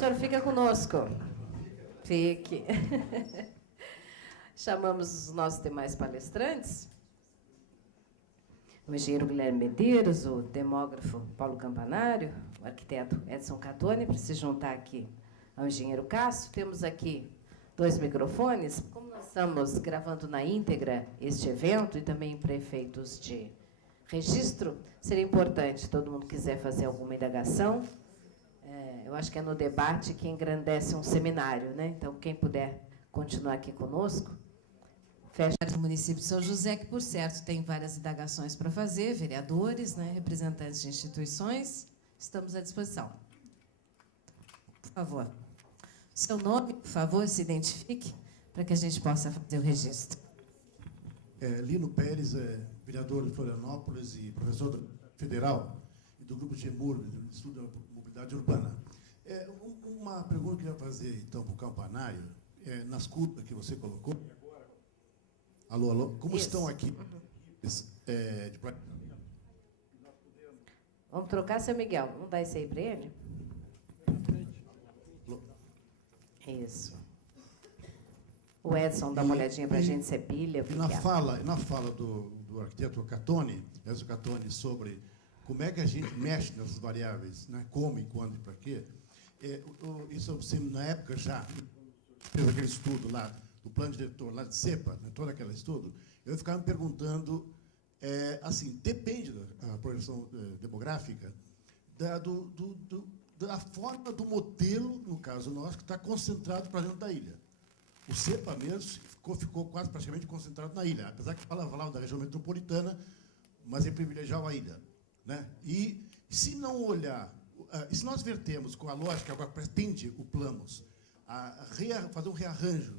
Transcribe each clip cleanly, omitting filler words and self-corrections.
senhor fica conosco. Fique. Chamamos os nossos demais palestrantes. O engenheiro Guilherme Medeiros, o demógrafo Paulo Campanário, o arquiteto Edson Catoni, para se juntar aqui ao engenheiro Cássio. Temos aqui 2 microfones. Como nós estamos gravando na íntegra este evento e também para efeitos de registro, seria importante, se todo mundo quiser fazer alguma indagação, eu acho que é no debate que engrandece um seminário, né? Então, quem puder continuar aqui conosco, fecha o município de São José, que, por certo, tem várias indagações para fazer, vereadores, né, representantes de instituições, estamos à disposição. Por favor. Seu nome, por favor, se identifique, para que a gente possa fazer o registro. Lino Pérez, vereador de Florianópolis e professor federal e do Grupo GEMUR, do Estudo da Mobilidade Urbana. Uma pergunta que eu ia fazer, então, para o Campanário, nas curvas que você colocou. Alô, alô? Como Isso. estão aqui? Vamos trocar, seu Miguel. Vamos dar esse aí para ele? Isso. O Edson, dá uma olhadinha para a gente, se é pilha. Na fala do arquiteto Catoni, Edson Catoni, sobre como é que a gente mexe nessas variáveis, né? Como e quando e para quê, isso você, na época, já fez aquele estudo lá, do plano diretor, lá de CEPA, né, todo aquele estudo, eu ficava me perguntando, assim, depende da projeção demográfica, da forma do modelo, no caso nosso, que está concentrado para dentro da ilha. O CEPA mesmo ficou quase praticamente concentrado na ilha, apesar que falava da região metropolitana, mas ele privilegiava a ilha, né? E se não olhar, se nós vertemos com a lógica que agora pretende o Planos, fazer um rearranjo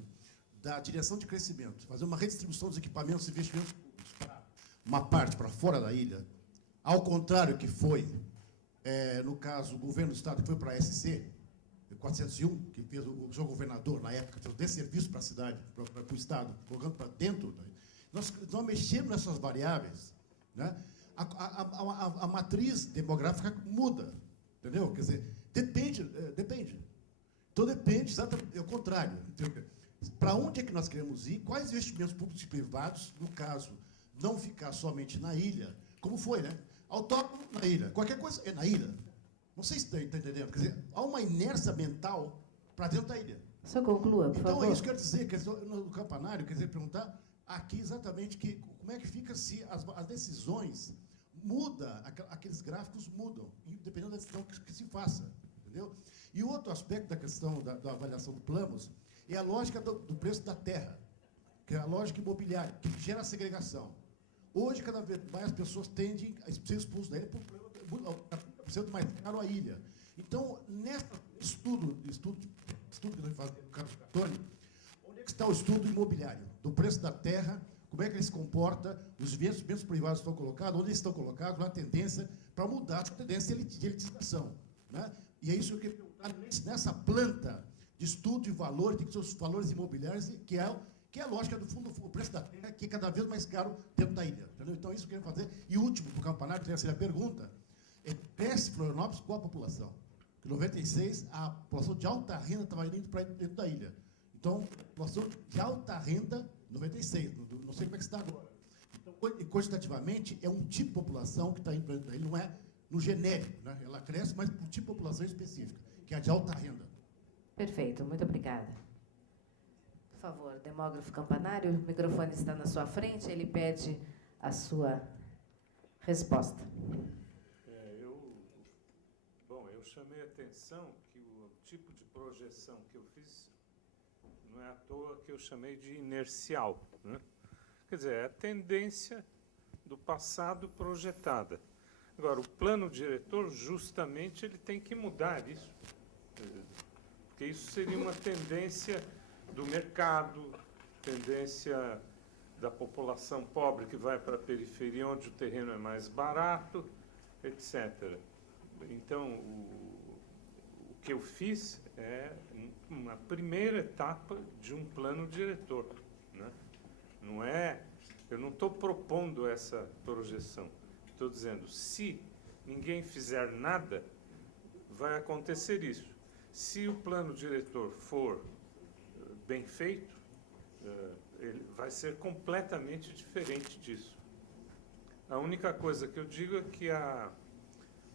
da direção de crescimento, fazer uma redistribuição dos equipamentos e investimentos públicos para uma parte para fora da ilha, ao contrário que foi, no caso, o governo do Estado, que foi para a SC, 401, que fez o seu governador, na época, fez o desserviço para a cidade, para o Estado, colocando para dentro. Nós mexemos nessas variáveis, né? A matriz demográfica muda, entendeu? Quer dizer, depende. Então, depende, exatamente, é o contrário. Para onde é que nós queremos ir? Quais investimentos públicos e privados, no caso, não ficar somente na ilha, como foi, né? Autódromo na ilha, qualquer coisa é na ilha. Não sei se está entendendo. Quer dizer, há uma inércia mental para dentro da ilha. Só conclua, por favor. Então, é isso que eu quero dizer, no Campanário, quer dizer, perguntar aqui exatamente como é que fica se as decisões mudam, aqueles gráficos mudam, dependendo da decisão que se faça, entendeu? E o outro aspecto da questão da avaliação do Planos é a lógica do preço da terra, que é a lógica imobiliária, que gera a segregação. Hoje, cada vez mais, as pessoas tendem a ser expulsas da ilha por sendo mais caro a ilha. Então, nesse estudo que nós fazemos no caso do Catoni, onde é que está o estudo imobiliário? Do preço da terra, como é que ele se comporta, os investimentos privados estão colocados, onde eles estão colocados, uma tendência para mudar essa tendência de elitização, né? E é isso que eu queria perguntar, nessa planta de estudo de valor, tem que ser os valores imobiliários, que é a lógica do fundo, o preço da terra, que é cada vez mais caro dentro da ilha. Entendeu? Então, isso que eu queria fazer. E último, para o Campanário, que seria a pergunta, cresce Florianópolis com a população. Em 96, a população de alta renda estava indo para dentro da ilha. Então, a população de alta renda, 96, não sei como é que está agora. Então, quantitativamente, é um tipo de população que está indo para dentro da ilha, não é no genérico, né? Ela cresce, mas por tipo de população específica, que é a de alta renda. Perfeito, muito obrigada. Por favor, demógrafo Campanário, o microfone está na sua frente, ele pede a sua resposta. Eu chamei a atenção que o tipo de projeção que eu fiz não é à toa que eu chamei de inercial, né? Quer dizer, é a tendência do passado projetada. Agora, o plano diretor, justamente, ele tem que mudar isso, porque isso seria uma tendência do mercado, tendência da população pobre que vai para a periferia, onde o terreno é mais barato, etc. Então, o que eu fiz é uma primeira etapa de um plano diretor, né? Eu não estou propondo essa projeção. Estou dizendo, se ninguém fizer nada, vai acontecer isso. Se o plano diretor for bem feito, ele vai ser completamente diferente disso. A única coisa que eu digo é que a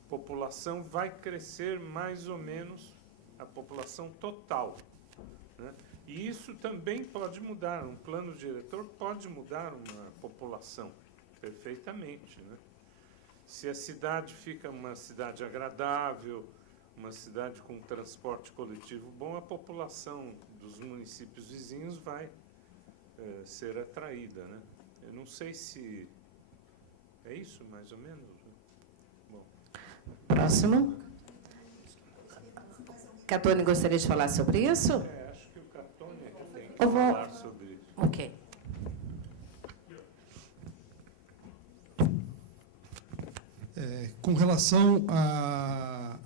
população vai crescer mais ou menos, a população total, né? E isso também pode mudar, um plano diretor pode mudar uma população perfeitamente, né? Se a cidade fica uma cidade agradável, uma cidade com transporte coletivo bom, a população dos municípios vizinhos vai ser atraída, né? Eu não sei se é isso, mais ou menos. Bom. Próximo. Catone gostaria de falar sobre isso? Acho que o Catone é que tem que falar sobre isso. Ok. Com relação à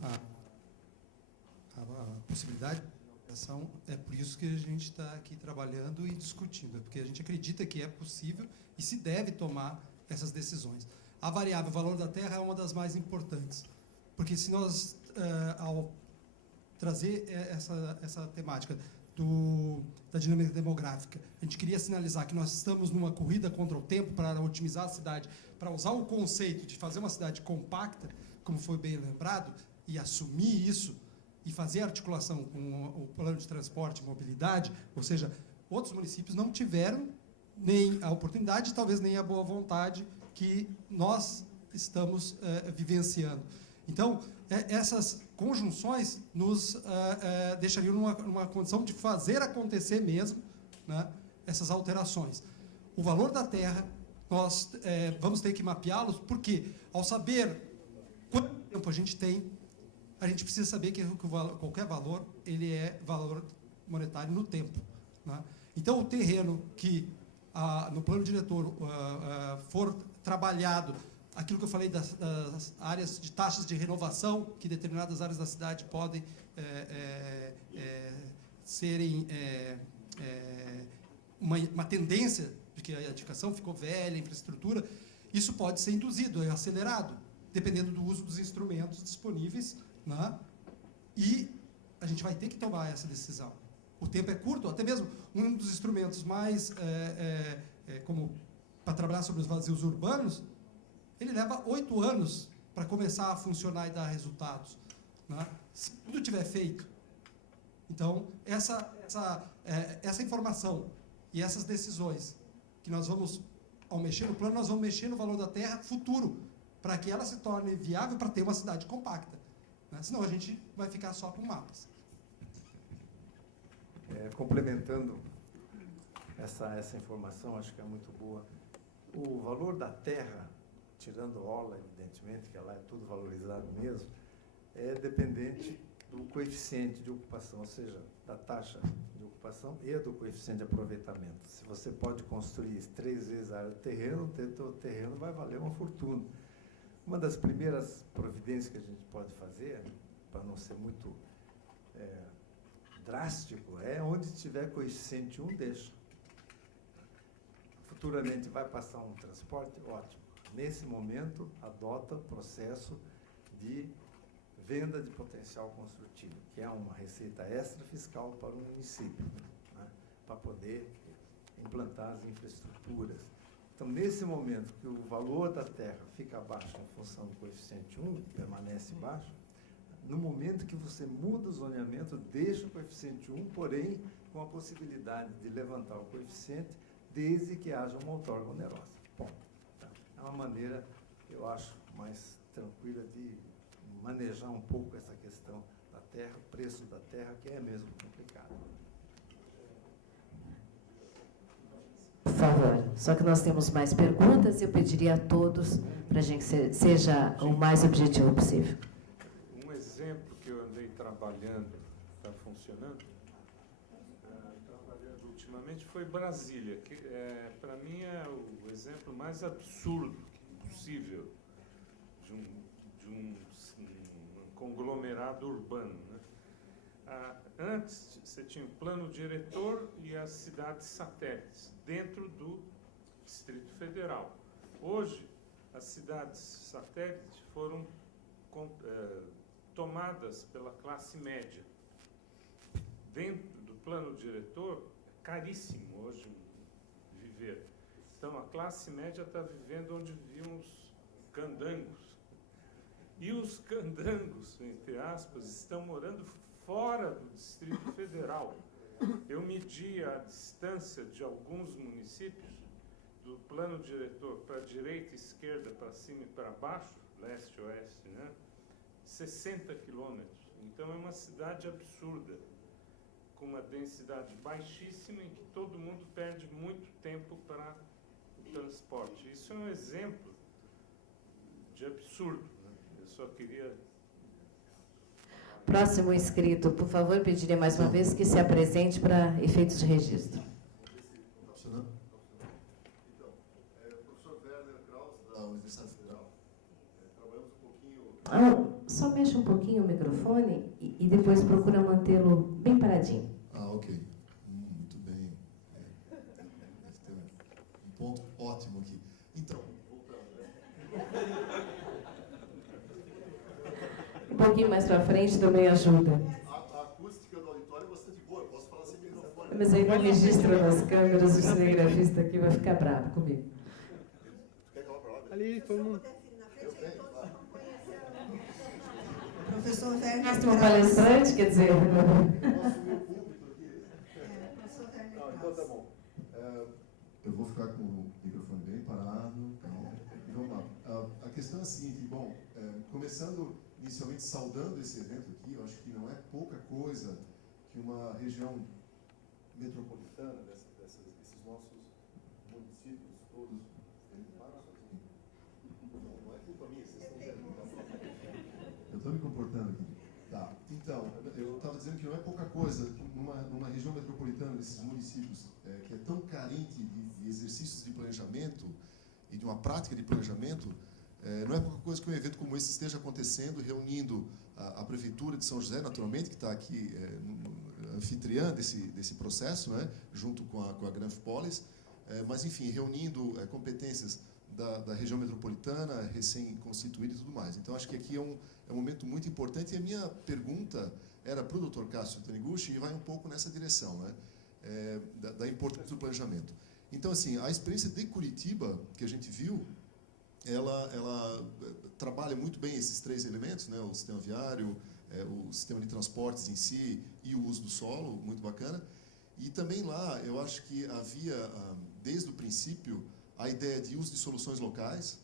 possibilidade de operação, é por isso que a gente está aqui trabalhando e discutindo, porque a gente acredita que é possível e se deve tomar essas decisões. A variável valor da terra é uma das mais importantes, porque se nós, ao trazer essa temática da dinâmica demográfica, a gente queria sinalizar que nós estamos numa corrida contra o tempo para otimizar a cidade, para usar o conceito de fazer uma cidade compacta, como foi bem lembrado, e assumir isso, e fazer articulação com o plano de transporte e mobilidade, ou seja, outros municípios não tiveram nem a oportunidade, talvez nem a boa vontade que nós estamos vivenciando. Então, essas conjunções nos deixariam numa condição de fazer acontecer mesmo, né, essas alterações. O valor da terra, nós vamos ter que mapeá-los, porque, ao saber quanto tempo a gente tem, a gente precisa saber que qualquer valor ele é valor monetário no tempo, né? Então, o terreno que, no plano diretor, for trabalhado, aquilo que eu falei das áreas de taxas de renovação, que determinadas áreas da cidade podem serem uma tendência de que a edificação ficou velha, a infraestrutura, isso pode ser induzido, acelerado, dependendo do uso dos instrumentos disponíveis, né? E a gente vai ter que tomar essa decisão. O tempo é curto, até mesmo um dos instrumentos mais, como para trabalhar sobre os vazios urbanos, ele leva 8 anos para começar a funcionar e dar resultados, né? Se tudo tiver feito. Então, essa informação e essas decisões que nós vamos, ao mexer no plano, nós vamos mexer no valor da terra futuro, para que ela se torne viável para ter uma cidade compacta, né? Senão a gente vai ficar só com mapas. Complementando essa informação, acho que é muito boa. O valor da terra, tirando Ola, evidentemente, que lá é tudo valorizado mesmo, é dependente do coeficiente de ocupação, ou seja, da taxa de ocupação e do coeficiente de aproveitamento. Se você pode construir 3 vezes a área do terreno, o terreno vai valer uma fortuna. Uma das primeiras providências que a gente pode fazer, para não ser muito drástico, é onde tiver coeficiente 1, deixa. Futuramente vai passar um transporte, ótimo. Nesse momento, adota o processo de venda de potencial construtivo, que é uma receita extra fiscal para o município, né, para poder implantar as infraestruturas. Então, nesse momento que o valor da terra fica baixo em função do coeficiente 1, permanece baixo, no momento que você muda o zoneamento, deixa o coeficiente 1, porém, com a possibilidade de levantar o coeficiente, desde que haja uma outorga onerosa. Bom, tá. É uma maneira, eu acho, mais tranquila de manejar um pouco essa questão da terra, o preço da terra, que é mesmo complicado. Por favor, só que nós temos mais perguntas e eu pediria a todos para a gente seja o mais objetivo possível. Um exemplo que eu andei trabalhando, está funcionando, trabalhando ultimamente, foi Brasília, que para mim é o exemplo mais absurdo possível de um conglomerado urbano, né? Antes, você tinha o plano diretor e as cidades satélites dentro do Distrito Federal. Hoje, as cidades satélites foram tomadas pela classe média. dentro do plano diretor, é caríssimo hoje viver. Então, a classe média está vivendo onde viviam os candangos. E os candangos, entre aspas, estão morando fora do Distrito Federal. Eu medi a distância de alguns municípios do plano diretor para a direita, esquerda, para cima e para baixo, leste e oeste, né? 60 quilômetros. Então é uma cidade absurda, com uma densidade baixíssima, em que todo mundo perde muito tempo para o transporte. Isso é um exemplo de absurdo, né? Eu só queria... Próximo inscrito, por favor, pediria mais uma vez que se apresente para efeitos de registro. Está funcionando? Então, o professor Werner Krauss, da Universidade Federal. Trabalhamos um pouquinho... Só mexe um pouquinho o microfone e depois procura mantê-lo bem paradinho. Ok. Muito bem. Deve ter um ponto ótimo aqui. Então, voltando, né? Um pouquinho mais para frente também ajuda. A acústica do auditório é bastante boa. Eu posso falar sem microfone. Mas aí não registra nas câmeras, o cinegrafista aqui vai ficar bravo comigo. Quer que eu vá para lá? Ali, todo mundo. Eu tenho, claro. Professor Werner Máximo palestrante, quer dizer... Posso assumir o público aqui? Professor Werner Não, então tá bom. Eu vou ficar com o microfone bem parado. Então, e vamos lá. A questão é a seguinte, bom, começando inicialmente saudando esse evento aqui, eu acho que não é pouca coisa que uma região metropolitana, desses nossos municípios todos... Não é culpa minha, vocês estão vendo. Eu estou me comportando aqui. Tá. Então, eu estava dizendo que não é pouca coisa que numa região metropolitana, desses municípios, que é tão carente de exercícios de planejamento e de uma prática de planejamento, não é pouca coisa que um evento como esse esteja acontecendo, reunindo a Prefeitura de São José, naturalmente, que está aqui anfitriã desse processo, né, junto com a Granfpolis, mas, enfim, reunindo competências da região metropolitana, recém-constituída e tudo mais. Então, acho que aqui é um momento muito importante, e a minha pergunta era para o Dr. Cássio Taniguchi, e vai um pouco nessa direção, né, da importância do planejamento. Então, assim, a experiência de Curitiba, que a gente viu, ela trabalha muito bem esses três elementos, né, o sistema viário, o sistema de transportes em si e o uso do solo, muito bacana. E também lá, eu acho que havia, desde o princípio, a ideia de uso de soluções locais.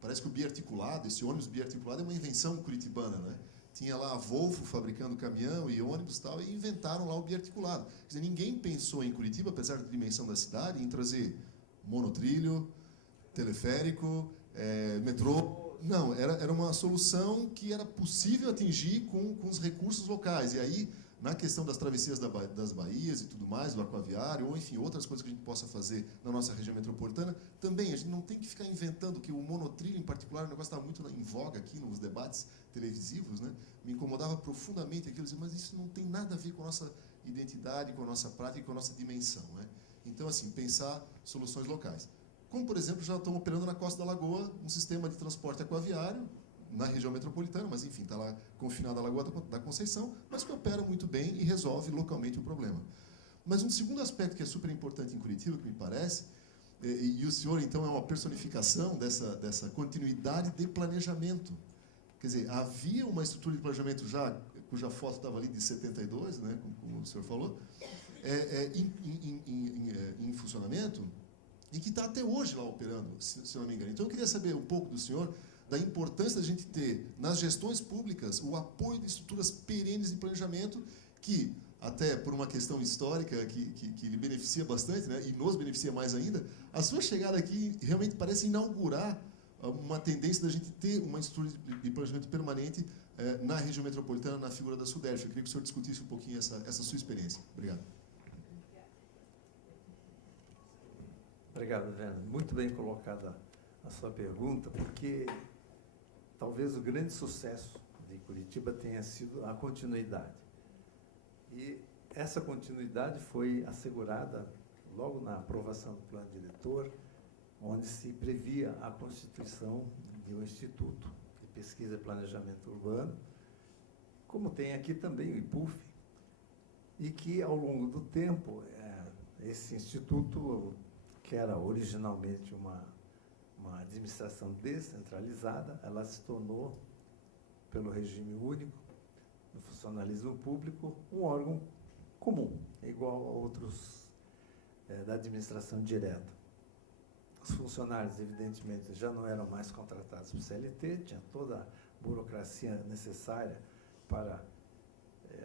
Parece que o biarticulado, esse ônibus biarticulado é uma invenção curitibana, né? Tinha lá a Volvo fabricando caminhão e ônibus e tal, e inventaram lá o biarticulado. Quer dizer, ninguém pensou em Curitiba, apesar da dimensão da cidade, em trazer monotrilho, teleférico, metrô. Não, era uma solução que era possível atingir com os recursos locais. E aí, na questão das travessias das baías e tudo mais, do aquaviário, ou enfim, outras coisas que a gente possa fazer na nossa região metropolitana, também a gente não tem que ficar inventando, que o monotrilho em particular, o negócio estava muito em voga aqui nos debates televisivos, né? Me incomodava profundamente aquilo, mas isso não tem nada a ver com a nossa identidade, com a nossa prática e com a nossa dimensão, né? Então, assim, pensar soluções locais. Como, por exemplo, já estão operando na Costa da Lagoa um sistema de transporte aquaviário, na região metropolitana, mas, enfim, está lá confinada a Lagoa da Conceição, mas que opera muito bem e resolve localmente o problema. Mas um segundo aspecto que é super importante em Curitiba, que me parece, e o senhor, então, é uma personificação dessa continuidade de planejamento. Quer dizer, havia uma estrutura de planejamento já, cuja foto estava ali de 72, né, como o senhor falou, em funcionamento, e que está até hoje lá operando, se eu não me engano. Então, eu queria saber um pouco do senhor da importância da gente ter, nas gestões públicas, o apoio de estruturas perenes de planejamento, que, até por uma questão histórica que lhe beneficia bastante, né, e nos beneficia mais ainda, a sua chegada aqui realmente parece inaugurar uma tendência da gente ter uma estrutura de planejamento permanente na região metropolitana, na figura da SUDERF. Eu queria que o senhor discutisse um pouquinho essa sua experiência. Obrigado. Obrigado, Werner. Muito bem colocada a sua pergunta, porque talvez o grande sucesso de Curitiba tenha sido a continuidade. E essa continuidade foi assegurada logo na aprovação do plano diretor, onde se previa a constituição de um Instituto de Pesquisa e Planejamento Urbano, como tem aqui também o IPUF, e que, ao longo do tempo, esse instituto, que era originalmente uma administração descentralizada, ela se tornou, pelo regime único do funcionalismo público, um órgão comum, igual a outros da administração direta. Os funcionários, evidentemente, já não eram mais contratados por CLT, tinha toda a burocracia necessária para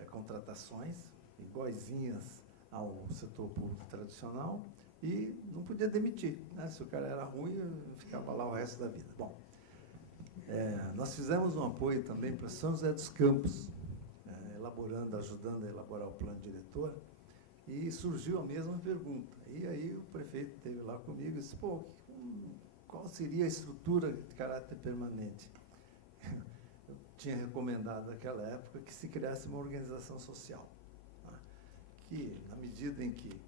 contratações, iguaizinhas ao setor público tradicional, e não podia demitir, né? Se o cara era ruim, ficava lá o resto da vida. Bom, nós fizemos um apoio também para São José dos Campos, ajudando a elaborar o plano diretor, e surgiu a mesma pergunta. E aí o prefeito esteve lá comigo e disse, pô, qual seria a estrutura de caráter permanente? Eu tinha recomendado naquela época que se criasse uma organização social, né? Que, na medida em que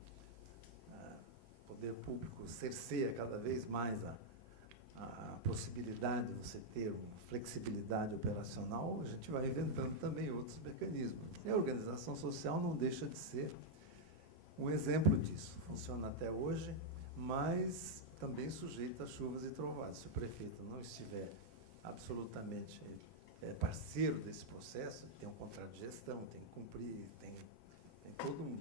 o poder público cerceia cada vez mais a possibilidade de você ter uma flexibilidade operacional, a gente vai inventando também outros mecanismos. E a organização social não deixa de ser um exemplo disso. Funciona até hoje, mas também sujeito a chuvas e trovadas. Se o prefeito não estiver absolutamente parceiro desse processo, tem um contrato de gestão, tem que cumprir, tem todo um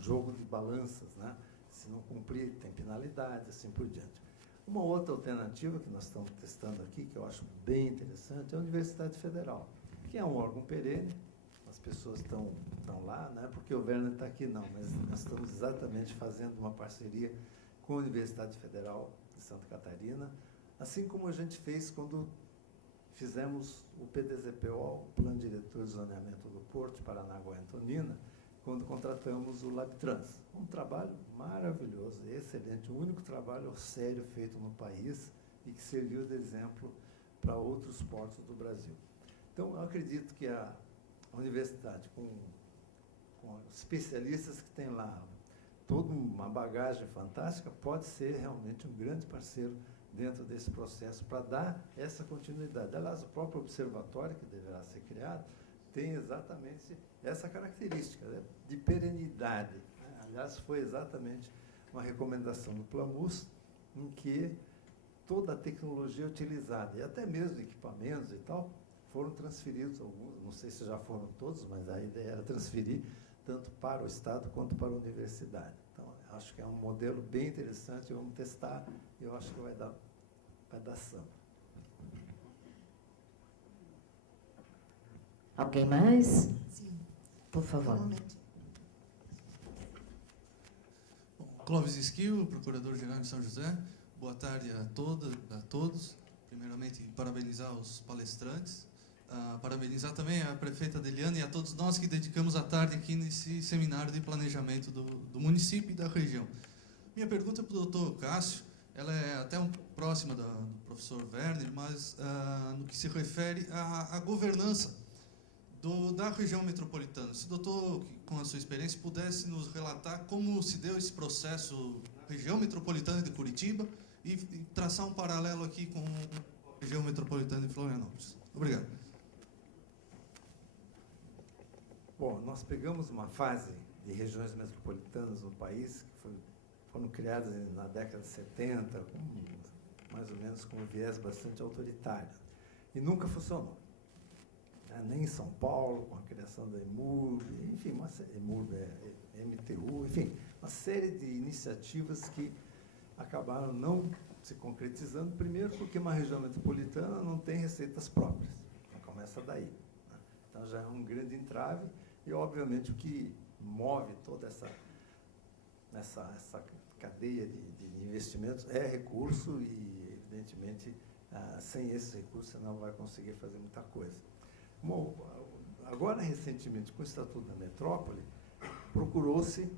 jogo de balanças, né? Se não cumprir, tem penalidade, assim por diante. Uma outra alternativa que nós estamos testando aqui, que eu acho bem interessante, é a Universidade Federal, que é um órgão perene, as pessoas estão lá, não é porque o Werner está aqui não, mas nós estamos exatamente fazendo uma parceria com a Universidade Federal de Santa Catarina, assim como a gente fez quando fizemos o PDZPO, o Plano Diretor de Zoneamento do Porto, Paranaguá e Antonina, quando contratamos o Labtrans. Um trabalho maravilhoso, excelente, o único trabalho sério feito no país e que serviu de exemplo para outros portos do Brasil. Então, eu acredito que a universidade, com os especialistas que tem lá, toda uma bagagem fantástica, pode ser realmente um grande parceiro dentro desse processo para dar essa continuidade. Aliás, o próprio observatório que deverá ser criado tem exatamente essa característica, né, de perenidade. Aliás, foi exatamente uma recomendação do Plamus, em que toda a tecnologia utilizada, e até mesmo equipamentos e tal, foram transferidos, alguns, não sei se já foram todos, mas a ideia era transferir tanto para o Estado quanto para a universidade. Então, acho que é um modelo bem interessante, vamos testar, e eu acho que vai dar samba. Alguém mais? Sim. Por favor. Um momento. Clóvis Esquil, Procurador-Geral de São José. Boa tarde a todos. Primeiramente, parabenizar os palestrantes. Parabenizar também a prefeita Adeliane e a todos nós que dedicamos a tarde aqui nesse seminário de planejamento do município e da região. Minha pergunta é para o doutor Cássio. Ela é até um pouco próxima do professor Werner, mas no que se refere à governança da região metropolitana. Se o doutor, com a sua experiência, pudesse nos relatar como se deu esse processo na região metropolitana de Curitiba e traçar um paralelo aqui com a região metropolitana de Florianópolis. Obrigado. Bom, nós pegamos uma fase de regiões metropolitanas no país, que foram criadas na década de 70, mais ou menos com um viés bastante autoritário, e nunca funcionou. Nem em São Paulo, com a criação da EMURB, enfim, EMURB MTU, enfim, uma série de iniciativas que acabaram não se concretizando, primeiro porque uma região metropolitana não tem receitas próprias, então começa daí, né? Então já é um grande entrave, e obviamente o que move toda essa cadeia de investimentos é recurso, e evidentemente sem esse recurso você não vai conseguir fazer muita coisa. Bom, agora, recentemente, com o Estatuto da Metrópole, procurou-se,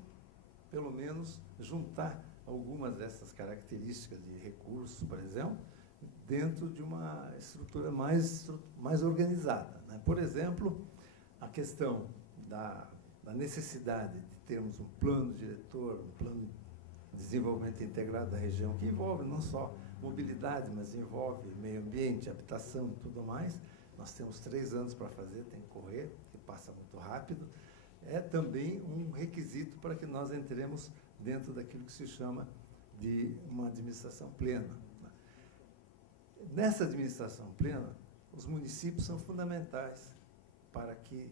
pelo menos, juntar algumas dessas características de recursos, por exemplo, dentro de uma estrutura mais organizada, né? Por exemplo, a questão da necessidade de termos um plano diretor, um plano de desenvolvimento integrado da região, que envolve não só mobilidade, mas envolve meio ambiente, habitação e tudo mais. Nós temos 3 anos para fazer, tem que correr, que passa muito rápido. é também um requisito para que nós entremos dentro daquilo que se chama de uma administração plena. Nessa administração plena, os municípios são fundamentais para que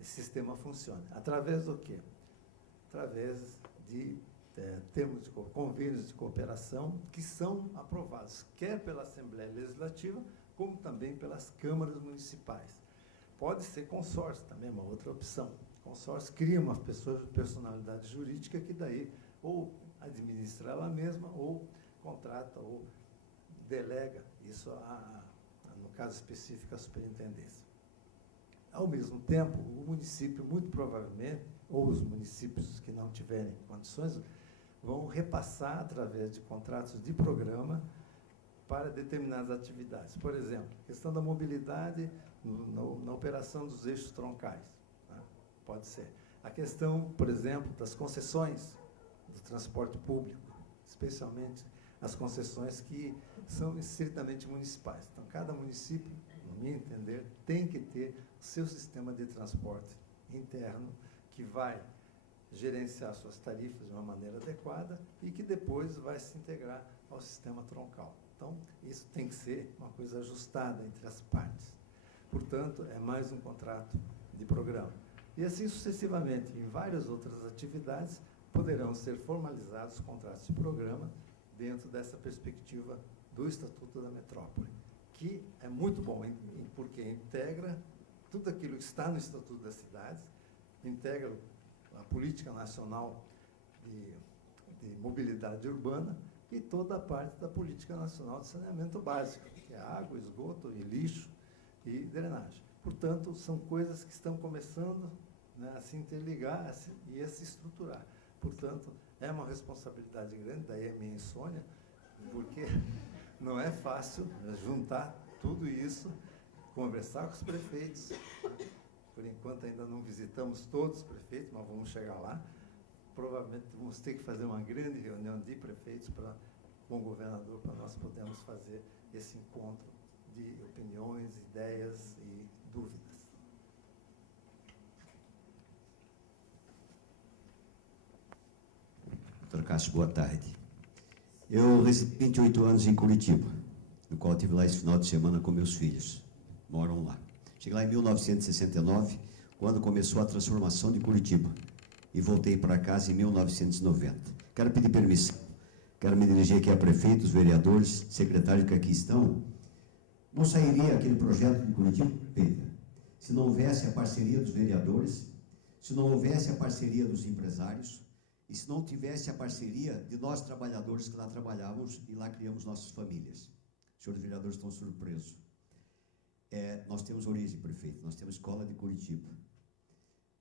esse sistema funcione. Através do quê? Através de termos de convênios de cooperação que são aprovados, quer pela Assembleia Legislativa, como também pelas câmaras municipais. Pode ser consórcio também, é uma outra opção. Consórcio cria uma pessoa de personalidade jurídica que daí ou administra ela mesma, ou contrata, ou delega isso, no caso específico, à superintendência. Ao mesmo tempo, o município, muito provavelmente, ou os municípios que não tiverem condições, vão repassar, através de contratos de programa, para determinadas atividades. Por exemplo, a questão da mobilidade na operação dos eixos troncais. Tá? Pode ser. A questão, por exemplo, das concessões do transporte público, especialmente as concessões que são estritamente municipais. Então, cada município, no meu entender, tem que ter o seu sistema de transporte interno, que vai gerenciar suas tarifas de uma maneira adequada e que depois vai se integrar ao sistema troncal. Então, isso tem que ser uma coisa ajustada entre as partes. Portanto, é mais um contrato de programa. E assim sucessivamente, em várias outras atividades, poderão ser formalizados contratos de programa dentro dessa perspectiva do Estatuto da Metrópole, que é muito bom, porque integra tudo aquilo que está no Estatuto das Cidades, integra a Política Nacional de Mobilidade Urbana e toda a parte da Política Nacional de Saneamento Básico, que é água, esgoto e lixo e drenagem. Portanto, são coisas que estão começando, né, a se interligar e a se estruturar. Portanto, é uma responsabilidade grande, daí a minha insônia, porque não é fácil juntar tudo isso, conversar com os prefeitos. Por enquanto ainda não visitamos todos os prefeitos, mas vamos chegar lá. Provavelmente vamos ter que fazer uma grande reunião de prefeitos com o governador, para nós podermos fazer esse encontro de opiniões, ideias e dúvidas. Doutor Cássio, boa tarde. Eu residi 28 anos em Curitiba, no qual estive lá esse final de semana com meus filhos. Moram lá. Cheguei lá em 1969, quando começou a transformação de Curitiba, e voltei para casa em 1990. Quero pedir permissão, quero me dirigir aqui a prefeitos, vereadores, secretários que aqui estão. Não sairia aquele projeto de Curitiba perfeita se não houvesse a parceria dos vereadores, se não houvesse a parceria dos empresários, e se não tivesse a parceria de nós trabalhadores que lá trabalhávamos e lá criamos nossas famílias. Os senhores vereadores estão surpresos. Nós temos origem, prefeito, nós temos escola de Curitiba.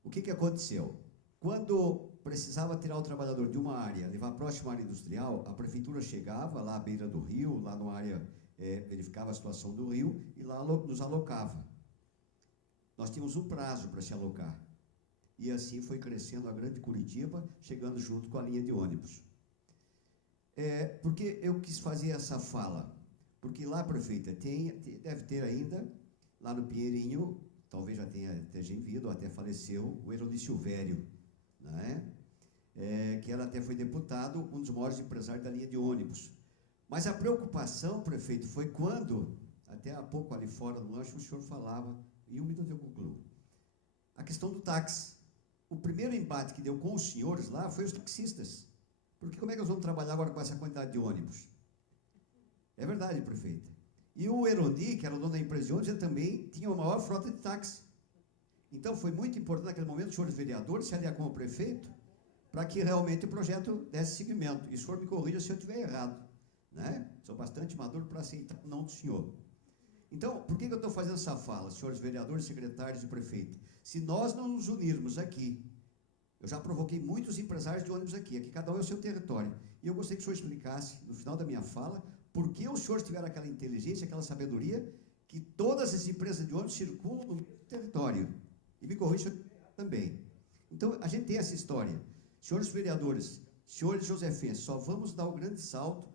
O que aconteceu? Quando precisava tirar o trabalhador de uma área, levar a próxima área industrial, a prefeitura chegava lá à beira do rio, lá na área, verificava a situação do rio e lá nos alocava. Nós tínhamos um prazo para se alocar. E assim foi crescendo a grande Curitiba, chegando junto com a linha de ônibus. Por que eu quis fazer essa fala? Porque lá, prefeita, deve ter ainda, lá no Pinheirinho, talvez já esteja em vida, ou até faleceu, o Eroni Silvério, né? Que ela até foi deputado, um dos maiores empresários da linha de ônibus. Mas a preocupação, prefeito, foi quando, até há pouco ali fora do lanche, o senhor falava, e um minuto eu concluo, a questão do táxi. O primeiro embate que deu com os senhores lá foi os taxistas. Porque como é que nós vamos trabalhar agora com essa quantidade de ônibus? É verdade, prefeita. E o Eroni, que era o dono da empresa de ônibus, ele também tinha a maior frota de táxi. Então, foi muito importante naquele momento os senhores vereadores se aliar com o prefeito para que realmente o projeto desse seguimento. E o senhor me corrija se eu estiver errado, né? Sou bastante maduro para aceitar o não do senhor. Então, por que eu estou fazendo essa fala, senhores vereadores, secretários e prefeito? Se nós não nos unirmos aqui, eu já provoquei muitos empresários de ônibus aqui cada um é o seu território. E eu gostaria que o senhor explicasse, no final da minha fala, por que os senhores tiveram aquela inteligência, aquela sabedoria, que todas as empresas de ônibus circulam no mesmo território. E me corrija também. Então, a gente tem essa história. Senhores vereadores, senhores josefenses, só vamos dar o grande salto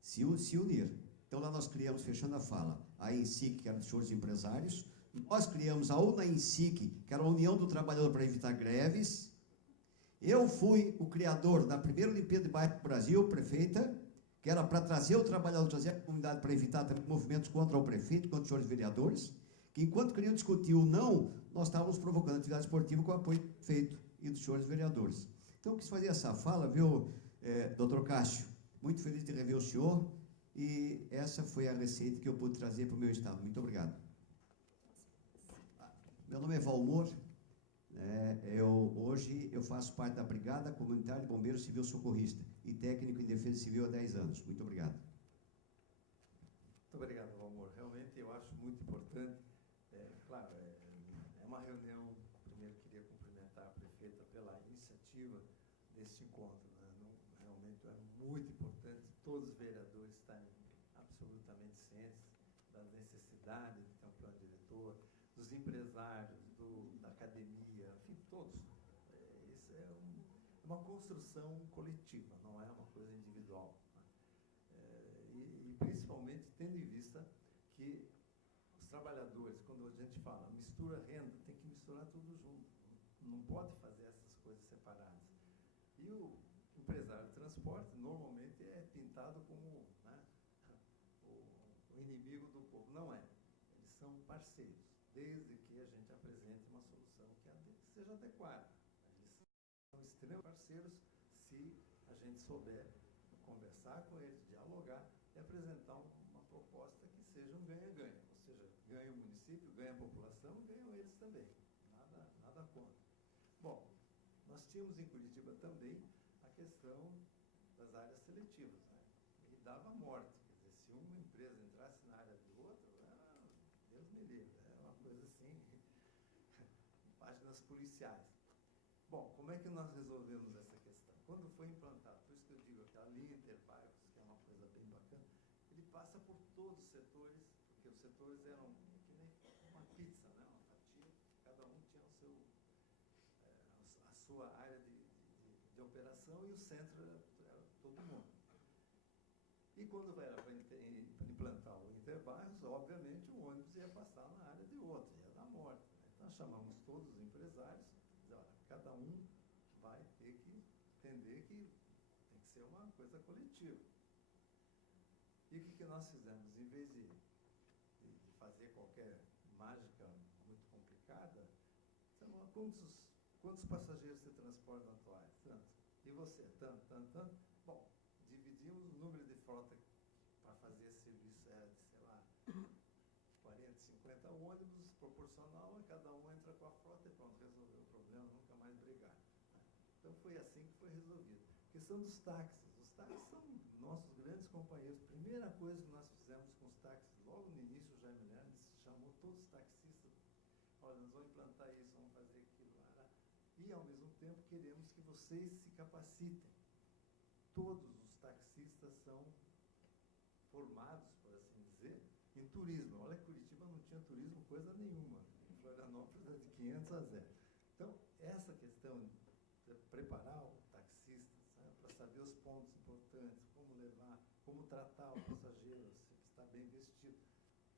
se unir. Então, lá nós criamos, fechando a fala, a ENSIC, que era dos senhores empresários, Nós criamos a UNAINSIC, que era a União do Trabalhador para Evitar Greves. Eu fui o criador da primeira Olimpíada de Bairro do Brasil, prefeita, que era para trazer o trabalhador, trazer a comunidade para evitar também movimentos contra o prefeito, contra os senhores vereadores, que enquanto queriam discutir o não, nós estávamos provocando atividade esportiva com o apoio do prefeito e dos senhores vereadores. Então, eu quis fazer essa fala, viu, doutor Cássio? Muito feliz de rever o senhor, e essa foi a receita que eu pude trazer para o meu estado. Muito obrigado. Meu nome é Valmor. Hoje eu faço parte da Brigada Comunitária de Bombeiros Civil Socorrista e técnico em Defesa Civil há 10 anos. Muito obrigado. Muito obrigado, Valmor. Realmente eu acho muito importante. Claro, é uma reunião. Primeiro queria cumprimentar a prefeita pela iniciativa deste encontro. Né? Realmente é muito importante todos os vereadores estarem absolutamente cientes da necessidade de ter um plano diretor, dos empresários, da academia, enfim, todos. Isso é uma construção coletiva, não é uma coisa individual. Né? E principalmente tendo em vista que os trabalhadores, quando a gente fala mistura renda, tem que misturar tudo junto. Não pode fazer essas coisas separadas. E o empresário de transporte normalmente é pintado como, né, o inimigo do povo. Não é. Eles são parceiros, desde que a gente apresente uma solução que seja adequada. Eles são extremamente parceiros se a gente souber conversar com eles, dialogar e apresentar uma proposta que seja um ganha-ganha. Ou seja, ganha o município, ganha a população, ganham eles também. Nada contra. Bom, nós tínhamos em Curitiba também a questão das áreas seletivas, né? E dava morte. Quer dizer, se uma empresa entrasse na área de outra, Deus me livre, é uma coisa assim, páginas policiais. Bom, como é que nós resolvemos essa questão? Quando foi implantado, por isso que eu digo, aquela linha interbairros, que é uma coisa bem bacana, ele passa por todos os setores, porque os setores eram que nem uma pizza, né? Uma fatia, cada um tinha a sua área de operação e o centro era todo mundo. E quando era para implantar o interbairros, obviamente o ônibus ia passar na área de outro, ia dar morte. Né? Então chamamos todos os empresários, olha, cada um vai ter que entender que tem que ser uma coisa coletiva. E o que nós fizemos? Em vez de fazer qualquer mágica muito complicada, quantos passageiros você transporta na tua área? Tanto. E você? Tanto. Bom, dividimos o número de frota para fazer esse serviço, sei lá, 40, 50 ônibus, proporcional, e cada um entra com a frota e pronto, resolveu o problema, nunca mais brigar. Né? Então foi assim que foi resolvido. A questão dos táxis. Os táxis são nossos grandes companheiros. Primeira coisa que nós fizemos com os táxis, logo no início, o Jaime Lerner chamou todos os taxistas, olha, nós vamos implantar isso, vamos fazer aquilo lá. E, ao mesmo tempo, queremos que vocês se capacitem. Todos os taxistas são formados, por assim dizer, em turismo. Olha que Curitiba não tinha turismo coisa nenhuma. Em Florianópolis é de 500 a 0. Então, essa questão de preparar o taxista, para saber os pontos importantes, como levar, como tratar o passageiro, se está bem vestido.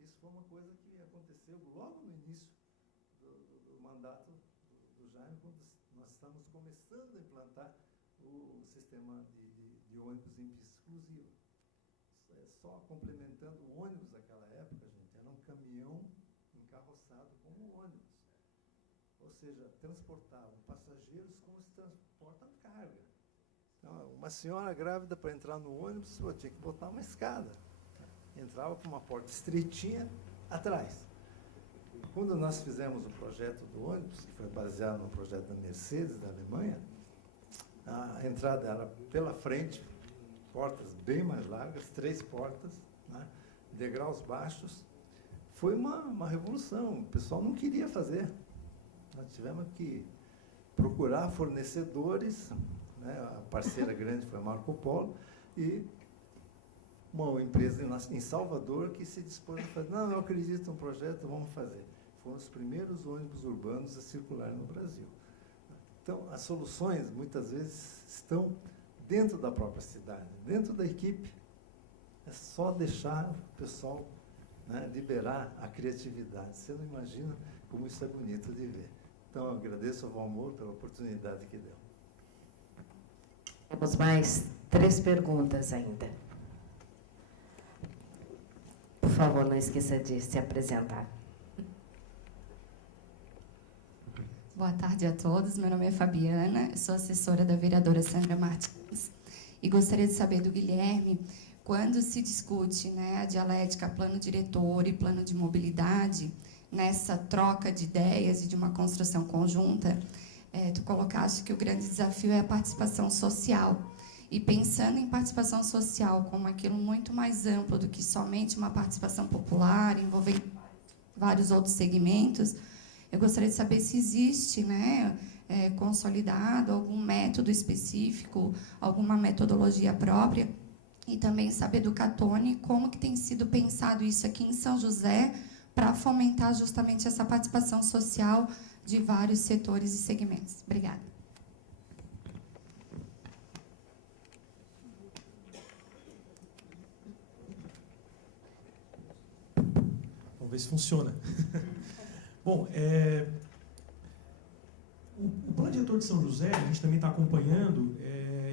Isso foi uma coisa que aconteceu logo no início do mandato do Jaime, quando nós estamos começando a implantar o sistema de ônibus em pista exclusiva. Só complementando o ônibus daquela época, gente, era um caminhão encarroçado como ônibus. Ou seja, transportavam passageiros como se transportam carga. Então, uma senhora grávida, para entrar no ônibus, tinha que botar uma escada. Entrava por uma porta estreitinha atrás. Quando nós fizemos o projeto do ônibus, que foi baseado no projeto da Mercedes, da Alemanha, a entrada era pela frente, portas bem mais largas, 3 portas, né, degraus baixos. Foi uma revolução, o pessoal não queria fazer. Nós tivemos que procurar fornecedores, né, a parceira grande foi a Marco Polo, e uma empresa em Salvador que se dispôs a fazer, não, eu acredito no projeto, vamos fazer. Foram os primeiros ônibus urbanos a circular no Brasil. Então, as soluções, muitas vezes, estão dentro da própria cidade, dentro da equipe. É só deixar o pessoal né, liberar a criatividade. Você não imagina como isso é bonito de ver. Então, eu agradeço ao Valmor pela oportunidade que deu. Temos mais 3 perguntas ainda. Por favor, não esqueça de se apresentar. Boa tarde a todos. Meu nome é Fabiana, eu sou assessora da vereadora Sandra Martins. E gostaria de saber do Guilherme, quando se discute, né, a dialética plano diretor e plano de mobilidade, nessa troca de ideias e de uma construção conjunta, tu colocaste que o grande desafio é a participação social. E pensando em participação social como aquilo muito mais amplo do que somente uma participação popular, envolvendo vários outros segmentos, eu gostaria de saber se existe, né, consolidado algum método específico, alguma metodologia própria, e também saber do Catone como que tem sido pensado isso aqui em São José para fomentar justamente essa participação social de vários setores e segmentos. Obrigada. Vamos ver se funciona. Bom, o plano diretor de São José, a gente também está acompanhando,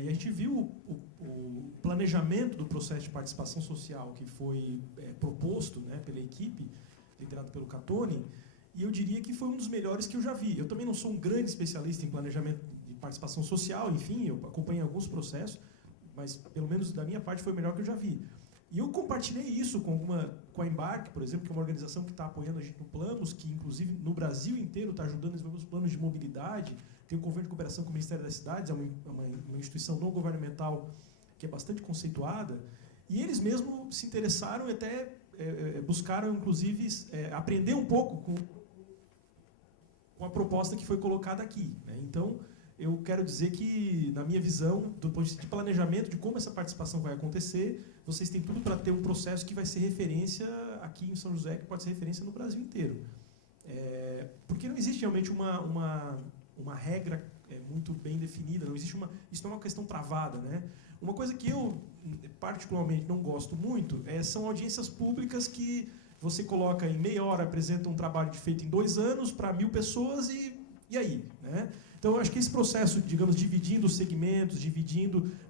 e a gente viu o planejamento do processo de participação social que foi proposto, né, pela equipe, liderada pelo Catone, e eu diria que foi um dos melhores que eu já vi. Eu também não sou um grande especialista em planejamento de participação social, enfim, eu acompanhei alguns processos, mas, pelo menos da minha parte, foi o melhor que eu já vi. E eu compartilhei isso com a Embarque, por exemplo, que é uma organização que está apoiando a gente no Planos, que, inclusive, no Brasil inteiro está ajudando a desenvolver os planos de mobilidade. Tem um convênio de cooperação com o Ministério das Cidades, é uma instituição não governamental que é bastante conceituada. E eles mesmos se interessaram e até buscaram, inclusive, aprender um pouco com a proposta que foi colocada aqui, né? Então, eu quero dizer que, na minha visão, do ponto de vista de planejamento, de como essa participação vai acontecer, vocês têm tudo para ter um processo que vai ser referência aqui em São José, que pode ser referência no Brasil inteiro. Porque não existe realmente uma regra muito bem definida, não existe isso não é uma questão travada, né? Uma coisa que eu, particularmente, não gosto muito são audiências públicas que você coloca em meia hora, apresenta um trabalho feito em 2 anos para 1.000 pessoas e aí, né? Então, eu acho que esse processo, digamos, dividindo os segmentos,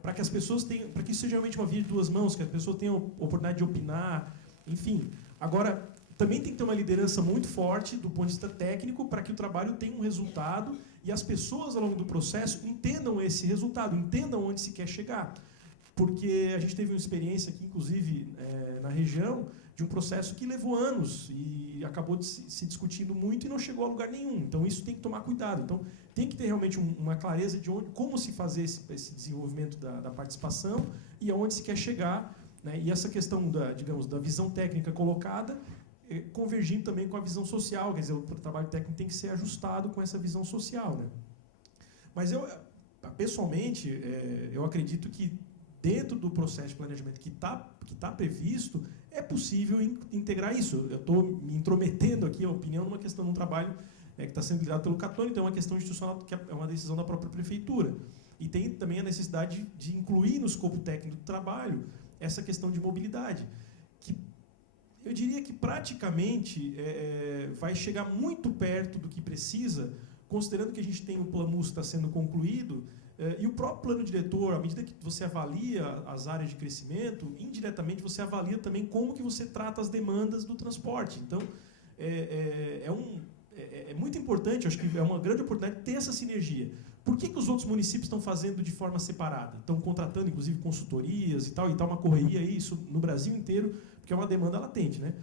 para que as pessoas tenham, para que isso seja realmente uma via de 2 mãos, que as pessoas tenham a oportunidade de opinar, enfim. Agora, também tem que ter uma liderança muito forte do ponto de vista técnico para que o trabalho tenha um resultado e as pessoas, ao longo do processo, entendam esse resultado, entendam onde se quer chegar. Porque a gente teve uma experiência aqui, inclusive, na região, de um processo que levou anos e acabou se discutindo muito e não chegou a lugar nenhum. Então, isso tem que tomar cuidado. Então, tem que ter realmente uma clareza de como se fazer esse desenvolvimento da participação e aonde se quer chegar, né? E essa questão da visão técnica colocada, convergindo também com a visão social, quer dizer, o trabalho técnico tem que ser ajustado com essa visão social, né? Mas eu, pessoalmente, eu acredito que dentro do processo de planejamento que tá previsto, é possível integrar isso. Eu estou me intrometendo aqui a opinião numa questão de um trabalho que está sendo liderado pelo Catone, então é uma questão institucional que é uma decisão da própria prefeitura. E tem também a necessidade de incluir no escopo técnico do trabalho essa questão de mobilidade, que eu diria que praticamente vai chegar muito perto do que precisa, considerando que a gente tem o Plamus que está sendo concluído, e o próprio plano diretor, à medida que você avalia as áreas de crescimento, indiretamente você avalia também como que você trata as demandas do transporte. Então, é muito importante, acho que é uma grande oportunidade ter essa sinergia. Por que os outros municípios estão fazendo de forma separada? Estão contratando, inclusive, consultorias e tal uma correria aí, isso no Brasil inteiro, porque é uma demanda latente, né?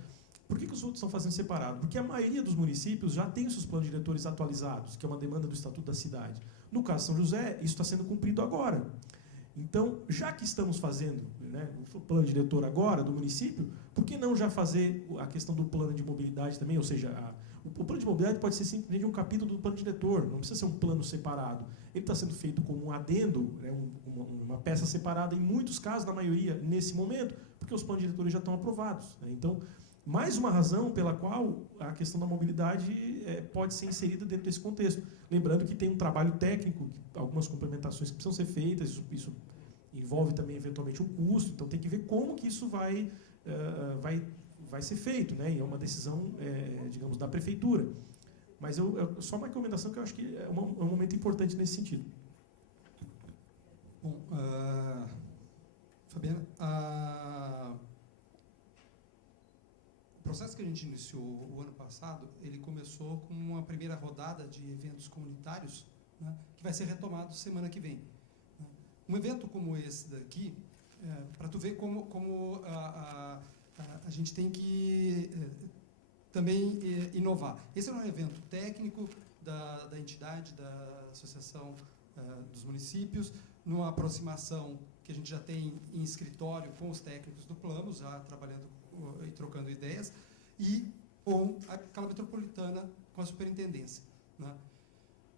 Por que os outros estão fazendo separado? Porque a maioria dos municípios já tem os seus planos diretores atualizados, que é uma demanda do Estatuto da Cidade. No caso de São José, isso está sendo cumprido agora. Então, já que estamos fazendo, né, o plano diretor agora do município, por que não já fazer a questão do plano de mobilidade também? Ou seja, o plano de mobilidade pode ser simplesmente um capítulo do plano diretor, não precisa ser um plano separado. Ele está sendo feito como um adendo, né, uma peça separada, em muitos casos, na maioria, nesse momento, porque os planos diretores já estão aprovados, né? Então, mais uma razão pela qual a questão da mobilidade pode ser inserida dentro desse contexto. Lembrando que tem um trabalho técnico, algumas complementações que precisam ser feitas, isso envolve também, eventualmente, um custo, então tem que ver como que isso vai vai ser feito, né? E é uma decisão, digamos, da prefeitura. Mas só uma recomendação que eu acho que é um momento importante nesse sentido. Bom, Fabiana, o processo que a gente iniciou o ano passado, ele começou com uma primeira rodada de eventos comunitários, né, que vai ser retomado semana que vem. Né. Um evento como esse daqui, para tu ver como a gente tem que também inovar. Esse é um evento técnico da entidade, da Associação dos Municípios, numa aproximação que a gente já tem em escritório com os técnicos do plano, já trabalhando e trocando ideias, e com a escala metropolitana, com a superintendência. Né?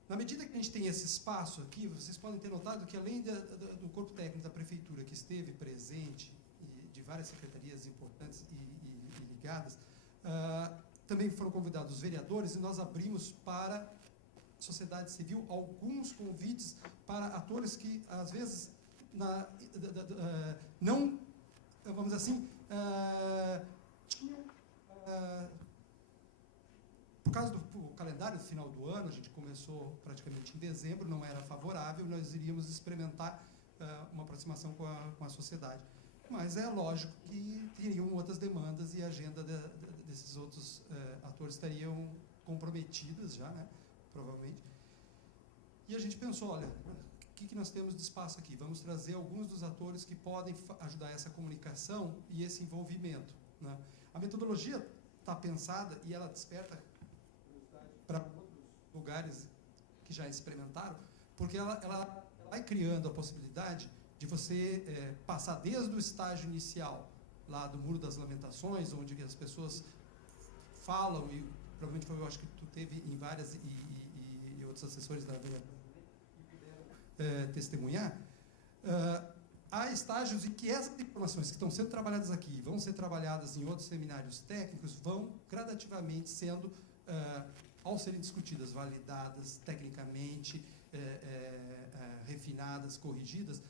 Na medida que a gente tem esse espaço aqui, vocês podem ter notado que, além do corpo técnico da prefeitura, que esteve presente, e de várias secretarias importantes e ligadas, também foram convidados os vereadores, e nós abrimos para a sociedade civil alguns convites para atores que, às vezes, não, vamos dizer assim, tinham, por causa do calendário do final do ano, a gente começou praticamente em dezembro, não era favorável, nós iríamos experimentar uma aproximação com a sociedade. Mas é lógico que teriam outras demandas e a agenda desses outros atores estariam comprometidas já, né, provavelmente. E a gente pensou, olha, o que nós temos de espaço aqui? Vamos trazer alguns dos atores que podem ajudar essa comunicação e esse envolvimento. Né? A metodologia está pensada e ela desperta para outros lugares que já experimentaram, porque ela vai criando a possibilidade de você passar desde o estágio inicial, lá do Muro das Lamentações, onde as pessoas falam, e provavelmente eu acho que tu teve em várias, e outros assessores da vereadora testemunhar, há estágios em que essas informações que estão sendo trabalhadas aqui, vão ser trabalhadas em outros seminários técnicos, vão gradativamente sendo, ao serem discutidas, validadas tecnicamente, refinadas, corrigidas,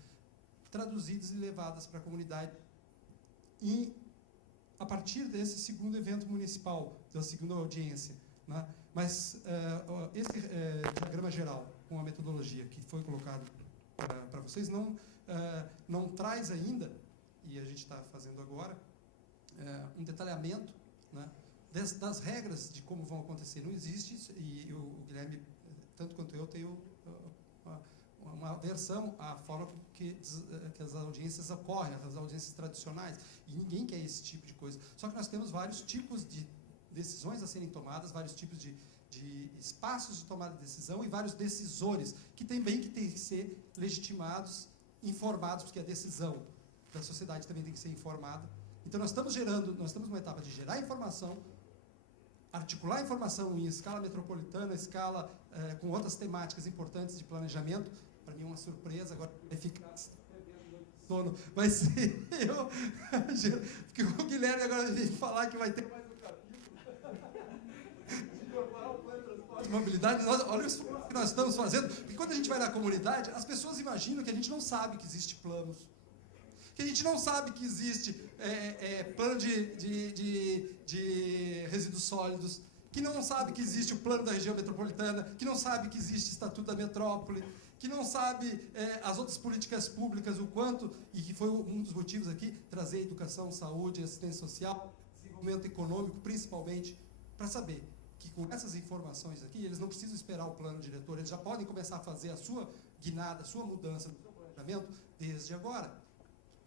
traduzidas e levadas para a comunidade. E, a partir desse segundo evento municipal, da segunda audiência, né? Mas esse diagrama geral, com a metodologia que foi colocado para vocês, não traz ainda, e a gente está fazendo agora, um detalhamento, né, das regras de como vão acontecer. Não existe, e o Guilherme, tanto quanto eu, tenho uma aversão à forma que as audiências ocorrem, as audiências tradicionais, e ninguém quer esse tipo de coisa. Só que nós temos vários tipos de decisões a serem tomadas, vários tipos de espaços de tomada de decisão e vários decisores que também têm que ser legitimados, informados, porque a decisão da sociedade também tem que ser informada. Então, nós estamos numa etapa de gerar informação, articular a informação em escala metropolitana, escala com outras temáticas importantes de planejamento. Para mim é uma surpresa, agora eficaz. Sono. Vai ser porque o Guilherme agora vem falar que vai ter mais um capítulo de incorporar o plano de transporte e mobilidade. Olha o esforço que nós estamos fazendo, porque quando a gente vai na comunidade, as pessoas imaginam que a gente não sabe que existe planos, que a gente não sabe que existe plano de resíduos sólidos, que não sabe que existe o plano da região metropolitana, que não sabe que existe o Estatuto da Metrópole, que não sabe as outras políticas públicas, o quanto, e que foi um dos motivos aqui, trazer educação, saúde, assistência social, desenvolvimento econômico, principalmente, para saber que com essas informações aqui, eles não precisam esperar o plano diretor, eles já podem começar a fazer a sua guinada, a sua mudança no seu planejamento desde agora.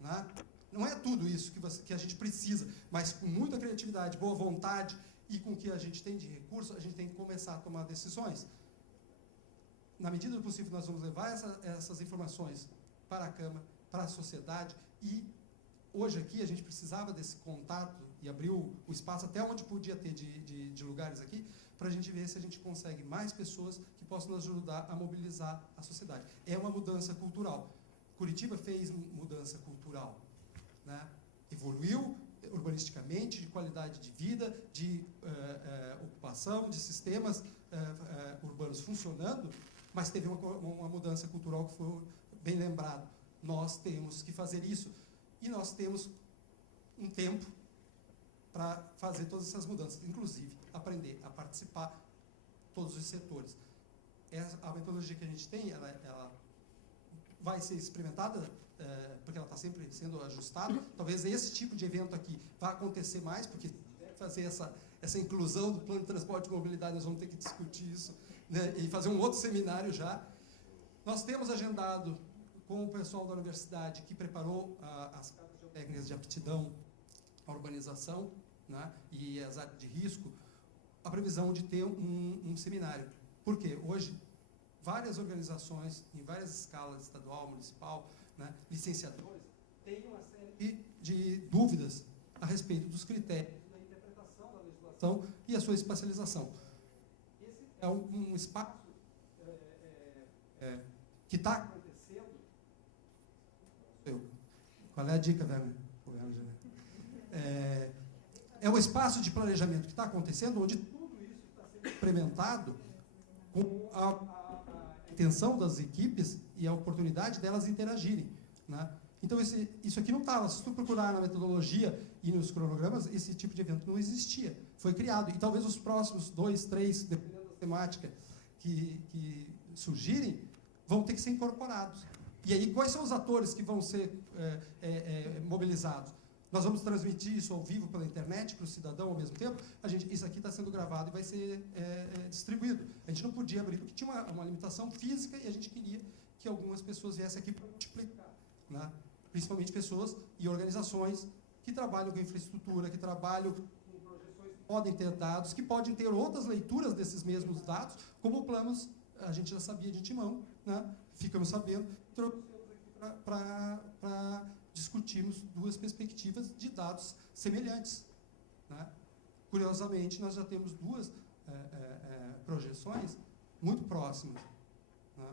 Né? Não é tudo isso que a gente precisa, mas com muita criatividade, boa vontade e com o que a gente tem de recurso, a gente tem que começar a tomar decisões. Na medida do possível, nós vamos levar essas informações para a Câmara, para a sociedade, e hoje aqui a gente precisava desse contato e abriu o espaço até onde podia ter de lugares aqui, para a gente ver se a gente consegue mais pessoas que possam nos ajudar a mobilizar a sociedade. É uma mudança cultural. Curitiba fez mudança cultural, né? Evoluiu urbanisticamente, de qualidade de vida, de ocupação, de sistemas urbanos funcionando, mas teve uma mudança cultural que foi bem lembrado. Nós temos que fazer isso. E nós temos um tempo para fazer todas essas mudanças, inclusive aprender a participar todos os setores. A metodologia que a gente tem, ela vai ser experimentada, porque ela está sempre sendo ajustada. Talvez esse tipo de evento aqui vá acontecer mais, porque fazer essa inclusão do plano de transporte e mobilidade, nós vamos ter que discutir isso, né, e fazer um outro seminário já. Nós temos agendado com o pessoal da universidade que preparou as cartas geotécnicas de aptidão à urbanização, né, e as áreas de risco, a previsão de ter um seminário. Por quê? Hoje, várias organizações, em várias escalas, estadual, municipal, né, licenciadores, têm uma série de dúvidas a respeito dos critérios da interpretação da legislação e a sua espacialização. Esse é um espaço que está acontecendo. Qual é a dica, Werner? É o espaço de planejamento que está acontecendo, onde tudo isso está sendo implementado com a intenção das equipes e a oportunidade delas interagirem, né? Então, isso aqui não estava. Se tu procurar na metodologia e nos cronogramas, esse tipo de evento não existia. Foi criado. E talvez os próximos 2, 3, dependendo da temática que surgirem, vão ter que ser incorporados. E aí, quais são os atores que vão ser mobilizados? Nós vamos transmitir isso ao vivo pela internet para o cidadão ao mesmo tempo. Isso aqui está sendo gravado e vai ser distribuído. A gente não podia abrir, porque tinha uma limitação física e a gente queria que algumas pessoas viessem aqui para multiplicar, né? Principalmente pessoas e organizações que trabalham com infraestrutura, que trabalham com projeções que podem ter dados, que podem ter outras leituras desses mesmos dados, como planos, a gente já sabia de antemão, né? Ficamos sabendo, trouxemos aqui para discutirmos duas perspectivas de dados semelhantes, né? Curiosamente, nós já temos duas projeções muito próximas, né?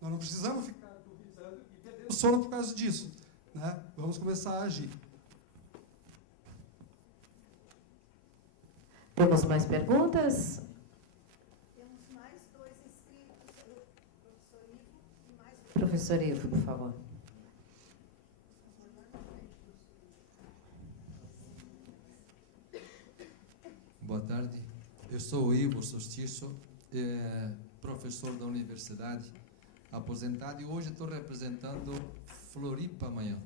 Nós não precisamos ficar duvidando e perder o sono por causa disso, né? Vamos começar a agir. Temos mais perguntas? Temos mais 2 inscritos, o professor Ivo e mais... Professor Ivo, por favor. Boa tarde, eu sou o Ivo Sostiço, professor da universidade, aposentado, e hoje estou representando Floripa amanhã.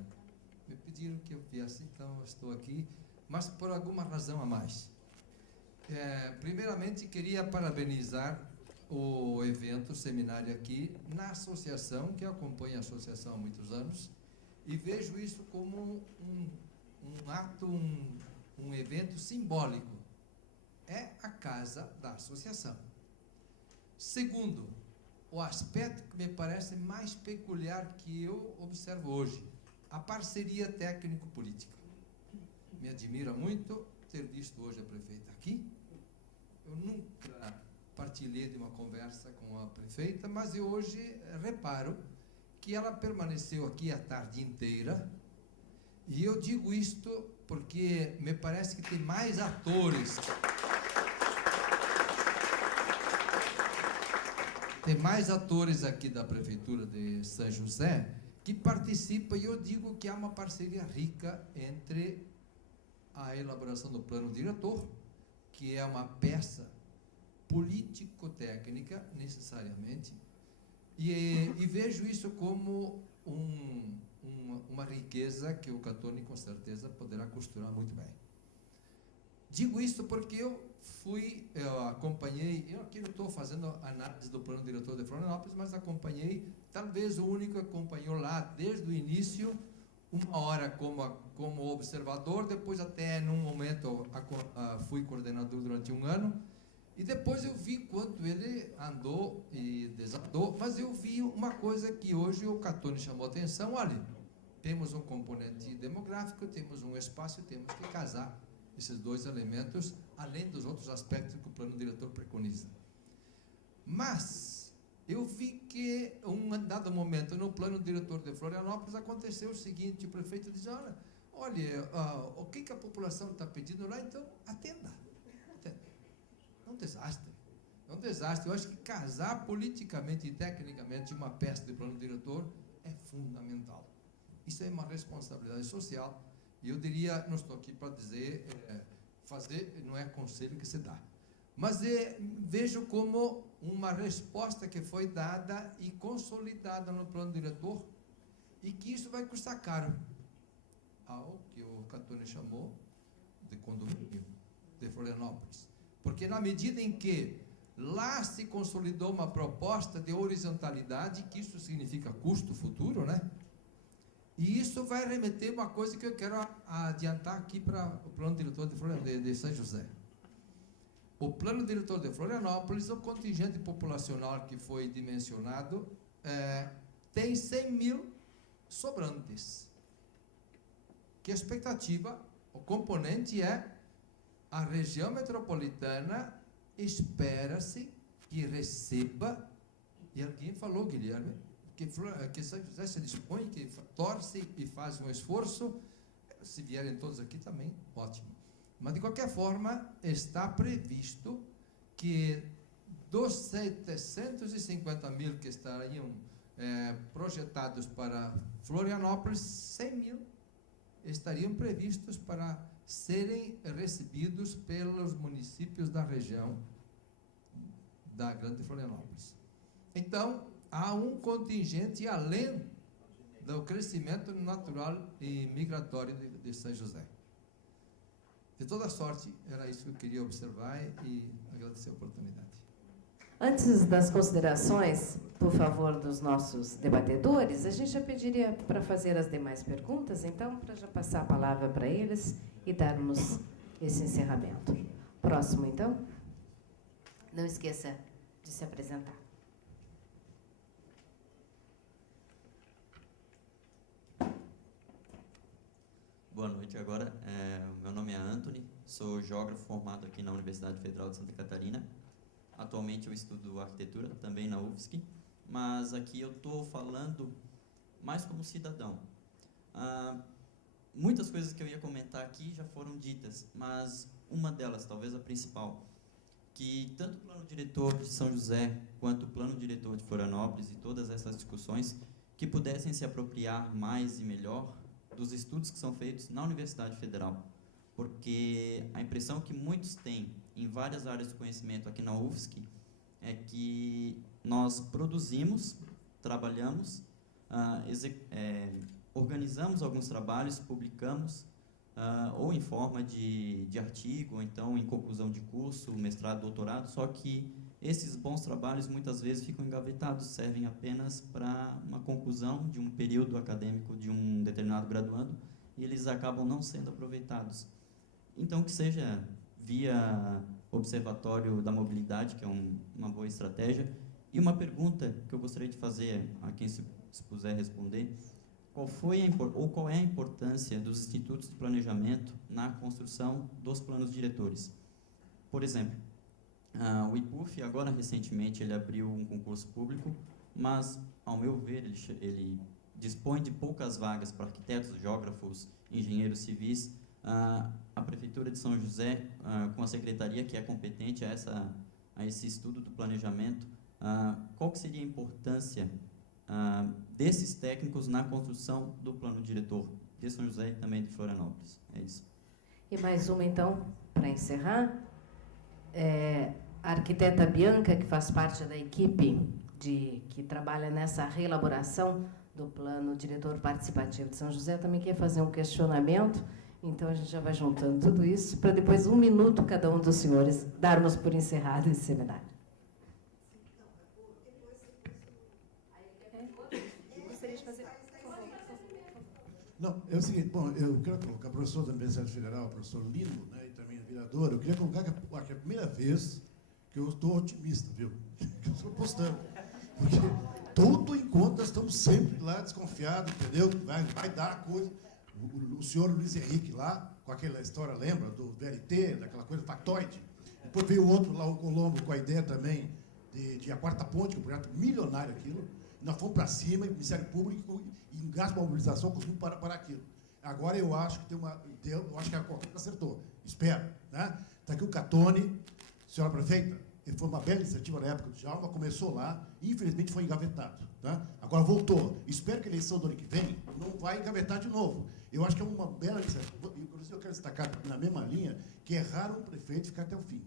Me pediram que eu viesse, então estou aqui, mas por alguma razão a mais. Primeiramente, queria parabenizar o evento, o seminário aqui, na associação, que eu acompanho a associação há muitos anos, e vejo isso como um ato, um evento simbólico. É a casa da associação. Segundo, o aspecto que me parece mais peculiar que eu observo hoje, a parceria técnico-política. Me admira muito ter visto hoje a prefeita aqui. Eu nunca partilhei de uma conversa com a prefeita, mas eu hoje reparo que ela permaneceu aqui a tarde inteira, e eu digo isto porque me parece que tem mais atores. Tem mais atores aqui da Prefeitura de São José que participam, e eu digo que há uma parceria rica entre a elaboração do plano diretor, que é uma peça político-técnica, necessariamente, e vejo isso como uma riqueza que o Catone, com certeza, poderá costurar muito bem. Digo isso porque eu acompanhei, eu aqui não estou fazendo análise do plano diretor de Florianópolis, mas acompanhei, talvez o único que acompanhou lá desde o início, uma hora como observador, depois até num momento fui coordenador durante 1 ano, e depois eu vi quanto ele andou e desandou, mas eu vi uma coisa que hoje o Catone chamou a atenção: olha, temos um componente demográfico, temos um espaço, temos que casar esses 2 elementos, além dos outros aspectos que o plano diretor preconiza. Mas eu vi que, um dado momento, no plano diretor de Florianópolis, aconteceu o seguinte: o prefeito diz, olha, o que a população está pedindo lá, então atenda. É um desastre. É um desastre. Eu acho que casar politicamente e tecnicamente uma peça de plano diretor é fundamental. Isso é uma responsabilidade social, E eu diria, não estou aqui para dizer, fazer não é conselho que se dá. Mas vejo como uma resposta que foi dada e consolidada no plano diretor, e que isso vai custar caro, ao que o Catone chamou de condomínio de Florianópolis. Porque na medida em que lá se consolidou uma proposta de horizontalidade, que isso significa custo futuro, né? E isso vai remeter uma coisa que eu quero adiantar aqui para o plano diretor de São José. O plano diretor de Florianópolis, o contingente populacional que foi dimensionado, tem 100 mil sobrantes. Que a expectativa, o componente é a região metropolitana espera-se que receba, e alguém falou, Guilherme, que São José se dispõe, que torce e faz um esforço, se vierem todos aqui também, ótimo. Mas, de qualquer forma, está previsto que dos 750 mil que estariam projetados para Florianópolis, 100 mil estariam previstos para serem recebidos pelos municípios da região da Grande Florianópolis. Então, há um contingente além do crescimento natural e migratório de São José. De toda sorte, era isso que eu queria observar e agradecer a oportunidade. Antes das considerações, por favor, dos nossos debatedores, a gente já pediria para fazer as demais perguntas, então, para já passar a palavra para eles e darmos esse encerramento. Próximo, então. Não esqueça de se apresentar. Boa noite. Agora, meu nome é Anthony, sou geógrafo formado aqui na Universidade Federal de Santa Catarina. Atualmente eu estudo arquitetura, também na UFSC, mas aqui eu estou falando mais como cidadão. Muitas coisas que eu ia comentar aqui já foram ditas, mas uma delas, talvez a principal, que tanto o plano diretor de São José quanto o plano diretor de Florianópolis e todas essas discussões que pudessem se apropriar mais e melhor dos estudos que são feitos na Universidade Federal, porque a impressão que muitos têm em várias áreas de conhecimento aqui na UFSC é que nós produzimos, trabalhamos, organizamos alguns trabalhos, publicamos, ou em forma de artigo, ou então em conclusão de curso, mestrado, doutorado, só que esses bons trabalhos muitas vezes ficam engavetados, servem apenas para uma conclusão de um período acadêmico de um determinado graduando, e eles acabam não sendo aproveitados. Então, que seja via Observatório da Mobilidade, que é uma boa estratégia. E uma pergunta que eu gostaria de fazer a quem se puder responder: qual é a importância dos institutos de planejamento na construção dos planos diretores? Por exemplo, o IPUF, agora recentemente, ele abriu um concurso público, mas, ao meu ver, ele dispõe de poucas vagas para arquitetos, geógrafos, engenheiros civis. A Prefeitura de São José, com a Secretaria que é competente a esse estudo do planejamento, qual que seria a importância desses técnicos na construção do plano diretor de São José e também de Florianópolis? É isso. E mais uma, então, para encerrar. A arquiteta Bianca, que faz parte da equipe que trabalha nessa reelaboração do plano diretor participativo de São José, também quer fazer um questionamento. Então, a gente já vai juntando tudo isso, para depois, 1 minuto, cada um dos senhores, darmos por encerrado esse seminário. Gostaria de fazer... Não, é o seguinte, bom, eu quero colocar o professor da Universidade Federal, o professor Lino, né, e também a vereadora, eu queria colocar que é a primeira vez que eu estou otimista, viu? Que eu estou postando. Porque todo encontro nós estamos sempre lá desconfiados, entendeu? Vai dar a coisa. O senhor Luiz Henrique lá, com aquela história, lembra? Do VLT, daquela coisa factoide. Depois veio o outro lá, o Colombo, com a ideia também de a quarta ponte, que é um projeto milionário aquilo. Nós fomos para cima, Ministério Público, e em gasto de mobilização, conseguimos para aquilo. Agora eu acho que eu acho que a Coca acertou. Espero. Né? Está aqui o Catone, senhora prefeita, ele foi uma bela iniciativa na época do Djalma, começou lá, e infelizmente foi engavetado. Tá? Agora voltou. Espero que a eleição do ano que vem não vai engavetar de novo. Eu acho que é uma bela iniciativa. Inclusive, eu quero destacar na mesma linha que é raro um prefeito ficar até o fim.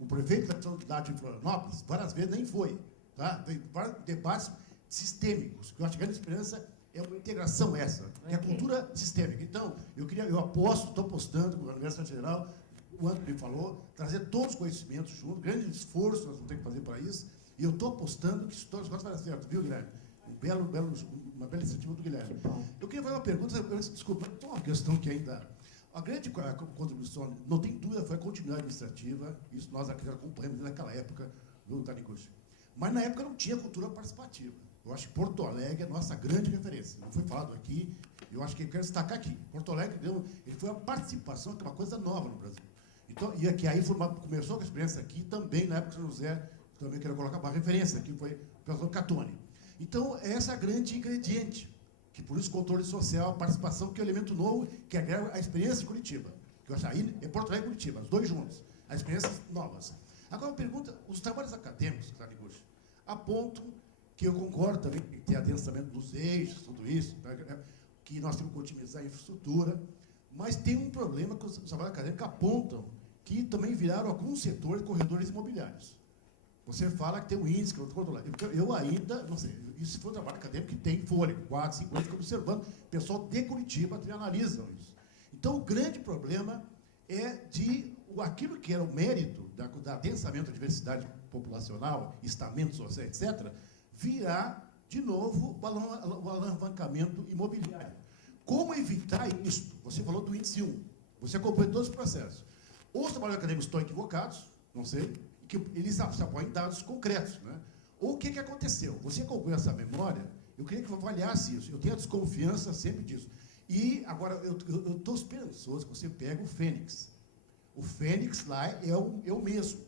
O prefeito da cidade de Florianópolis, várias vezes, nem foi. Tá? Tem vários debates sistêmicos. Eu acho que a grande esperança é uma integração essa, que é a cultura sistêmica. Então, eu aposto, estou apostando com a Universidade Federal, o Antônio falou, trazer todos os conhecimentos juntos, grande esforço nós vamos ter que fazer para isso, e eu estou apostando que isso todas as coisas vai dar certo, viu, Guilherme? Uma bela iniciativa do Guilherme. Eu queria fazer uma pergunta, desculpa, tem uma questão que ainda... A grande contribuição, não tem dúvida, foi a continuidade administrativa, isso nós acompanhamos naquela época do Taniguchi. Mas na época não tinha cultura participativa. Eu acho que Porto Alegre é a nossa grande referência. Não foi falado aqui, eu acho que eu quero destacar aqui. Porto Alegre ele foi a participação, que é uma coisa nova no Brasil. Então, e aqui aí começou com a experiência aqui, também na época de São José, também quero colocar uma referência aqui, foi o professor Catone. Então, essa é a grande ingrediente, que por isso controle social, participação, que é um elemento novo, que agrega a experiência de Curitiba. Que eu acho aí é Porto Alegre e Curitiba, os dois juntos, as experiências novas. Agora, uma pergunta, os trabalhos acadêmicos, Taniguchi, apontam que eu concordo também que tem adensamento dos eixos, tudo isso, que nós temos que otimizar a infraestrutura, mas tem um problema que os trabalhos acadêmicos apontam que também viraram alguns setores corredores imobiliários. Você fala que tem um índice, que eu ainda, não sei, isso se for um trabalho acadêmico que tem fôlego, 4, 5 anos, observando, o pessoal de Curitiba também analisam isso. Então, o grande problema é de aquilo que era o mérito da adensamento da diversidade populacional, estamento social, etc., virar, de novo, o alavancamento imobiliário. Como evitar isso? Você falou do índice 1, você acompanha todos os processos. Os trabalhadores acadêmicos estão equivocados, não sei, que eles se apoiam em dados concretos. Né? Ou o que aconteceu? Você acompanha essa memória, eu queria que avaliasse isso, eu tenho a desconfiança sempre disso. E, agora, eu estou esperançoso que você pega o Fênix. O Fênix lá é o mesmo.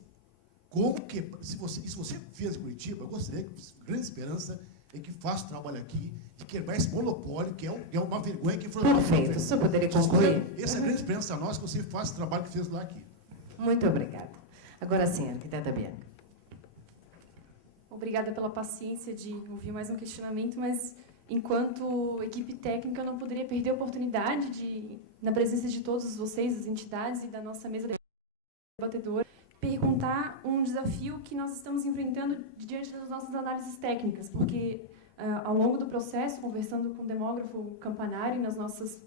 Como que, se você fez em Curitiba, eu gostaria que a grande esperança é que faça o trabalho aqui, de quebrar esse monopólio, que é uma vergonha que foi... Perfeito, o senhor poderia concluir? Essa é a grande esperança nossa, que você faça o trabalho que fez lá aqui. Muito obrigada. Agora sim, arquiteta Bianca. Obrigada pela paciência de ouvir mais um questionamento, mas enquanto equipe técnica eu não poderia perder a oportunidade de, na presença de todos vocês, as entidades e da nossa mesa debatedora, perguntar um desafio que nós estamos enfrentando diante das nossas análises técnicas, porque ao longo do processo, conversando com o demógrafo Campanário, nas nossas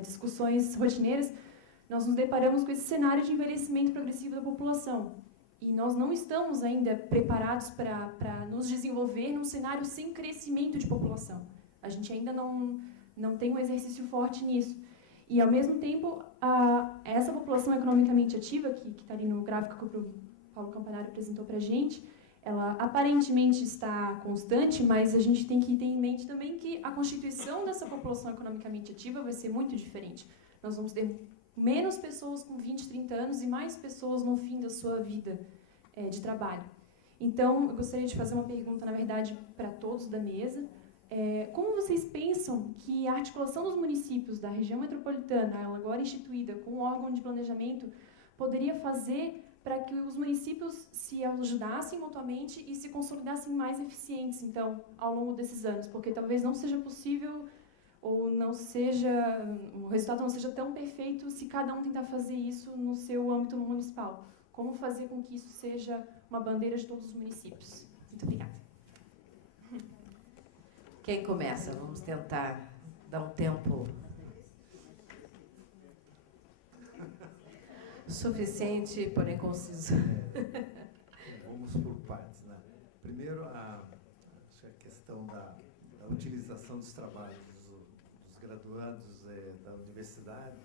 discussões rotineiras, nós nos deparamos com esse cenário de envelhecimento progressivo da população. E nós não estamos ainda preparados para nos desenvolver num cenário sem crescimento de população. A gente ainda não tem um exercício forte nisso. E, ao mesmo tempo, essa população economicamente ativa, que está ali no gráfico que o Paulo Campanário apresentou para a gente, ela aparentemente está constante, mas a gente tem que ter em mente também que a constituição dessa população economicamente ativa vai ser muito diferente. Nós vamos ter menos pessoas com 20, 30 anos e mais pessoas no fim da sua vida de trabalho. Então, eu gostaria de fazer uma pergunta, na verdade, para todos da mesa. Como vocês pensam que a articulação dos municípios da região metropolitana, ela agora instituída com o órgão de planejamento, poderia fazer para que os municípios se ajudassem mutuamente e se consolidassem mais eficientes, então, ao longo desses anos? Porque talvez não seja possível ou não seja, o resultado não seja tão perfeito se cada um tentar fazer isso no seu âmbito municipal. Como fazer com que isso seja uma bandeira de todos os municípios? Muito obrigada. Quem começa? Vamos tentar dar um tempo suficiente, porém conciso. Vamos por partes. Né? Primeiro, acho que a questão da utilização dos trabalhos dos graduandos da universidade,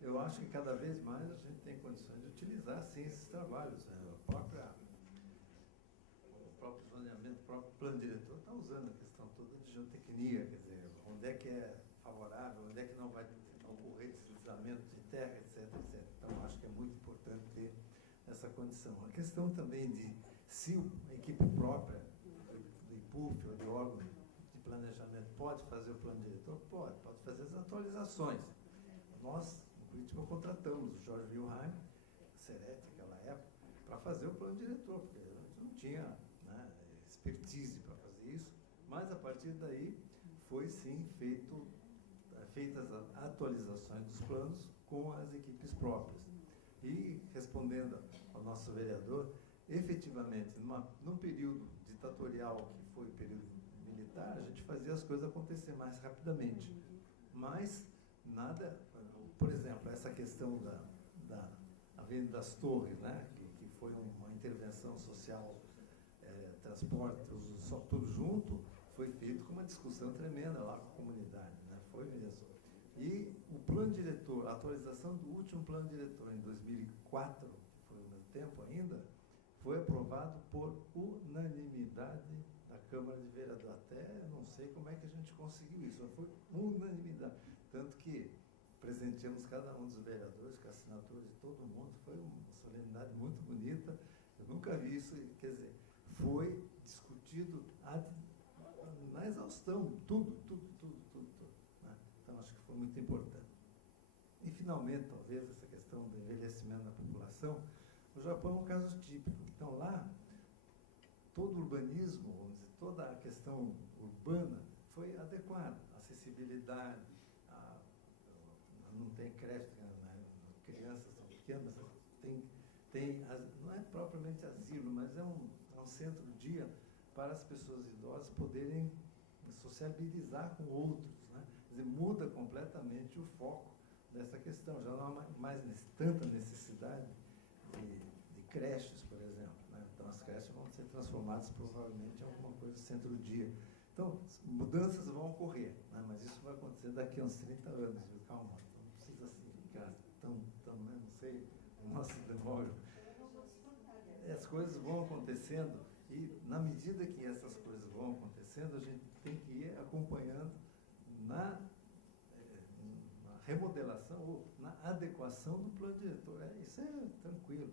eu acho que cada vez mais a gente tem condições de utilizar, sim, esses trabalhos. Né? O próprio zoneamento, o próprio plano diretor está usando a questão toda de geotecnia, quer dizer, onde é que é favorável, onde é que não vai ocorrer deslizamento de terra, etc, etc. Então, acho que é muito importante ter essa condição. A questão também de se a equipe própria do IPUF ou de órgão de planejamento pode fazer o plano diretor? Pode fazer as atualizações. Nós, no Curitiba, contratamos o Jorge Wilhelm, a Serete, naquela época, para fazer o plano diretor, porque a gente não tinha expertise para fazer isso, mas a partir daí foi sim feitas atualizações dos planos com as equipes próprias. E, respondendo ao nosso vereador, efetivamente, num período ditatorial, que foi o período militar, a gente fazia as coisas acontecer mais rapidamente. Mas nada, por exemplo, essa questão da Avenida das Torres, né, que foi uma intervenção social, transporte, tudo junto, foi feito com uma discussão tremenda lá com a comunidade, né, foi mesmo. E o plano diretor, a atualização do último plano diretor em 2004, que foi o meu tempo ainda, foi aprovado por unanimidade da Câmara de Vereadores. Até não sei como é que a gente conseguiu isso, mas foi unanimidade. Tanto que presenteamos cada um dos vereadores com a assinatura de todo mundo, foi uma solenidade muito bonita. Eu nunca vi isso, quer dizer, foi discutido na exaustão, tudo. Né? Então, acho que foi muito importante. E, finalmente, talvez, essa questão do envelhecimento da população, o Japão é um caso típico. Então, lá, todo o urbanismo, vamos dizer, toda a questão urbana foi adequada. Acessibilidade, não tem creche, né? Crianças são pequenas, não é propriamente asilo, mas é um centro-dia para as pessoas idosas poderem sociabilizar com outros, né? Quer dizer, muda completamente o foco dessa questão. Já não há mais tanta necessidade de creches, por exemplo, né? Então, as creches vão ser transformadas provavelmente em alguma coisa do centro-dia. Então, mudanças vão ocorrer, né? Mas isso vai acontecer daqui a uns 30 anos, viu? Calma, não precisa assim ficar tão né? Não sei, o nosso demógrafo. As coisas vão acontecendo e, na medida que essas coisas vão acontecendo, a gente tem que ir acompanhando na remodelação ou na adequação do plano diretor. Isso é tranquilo.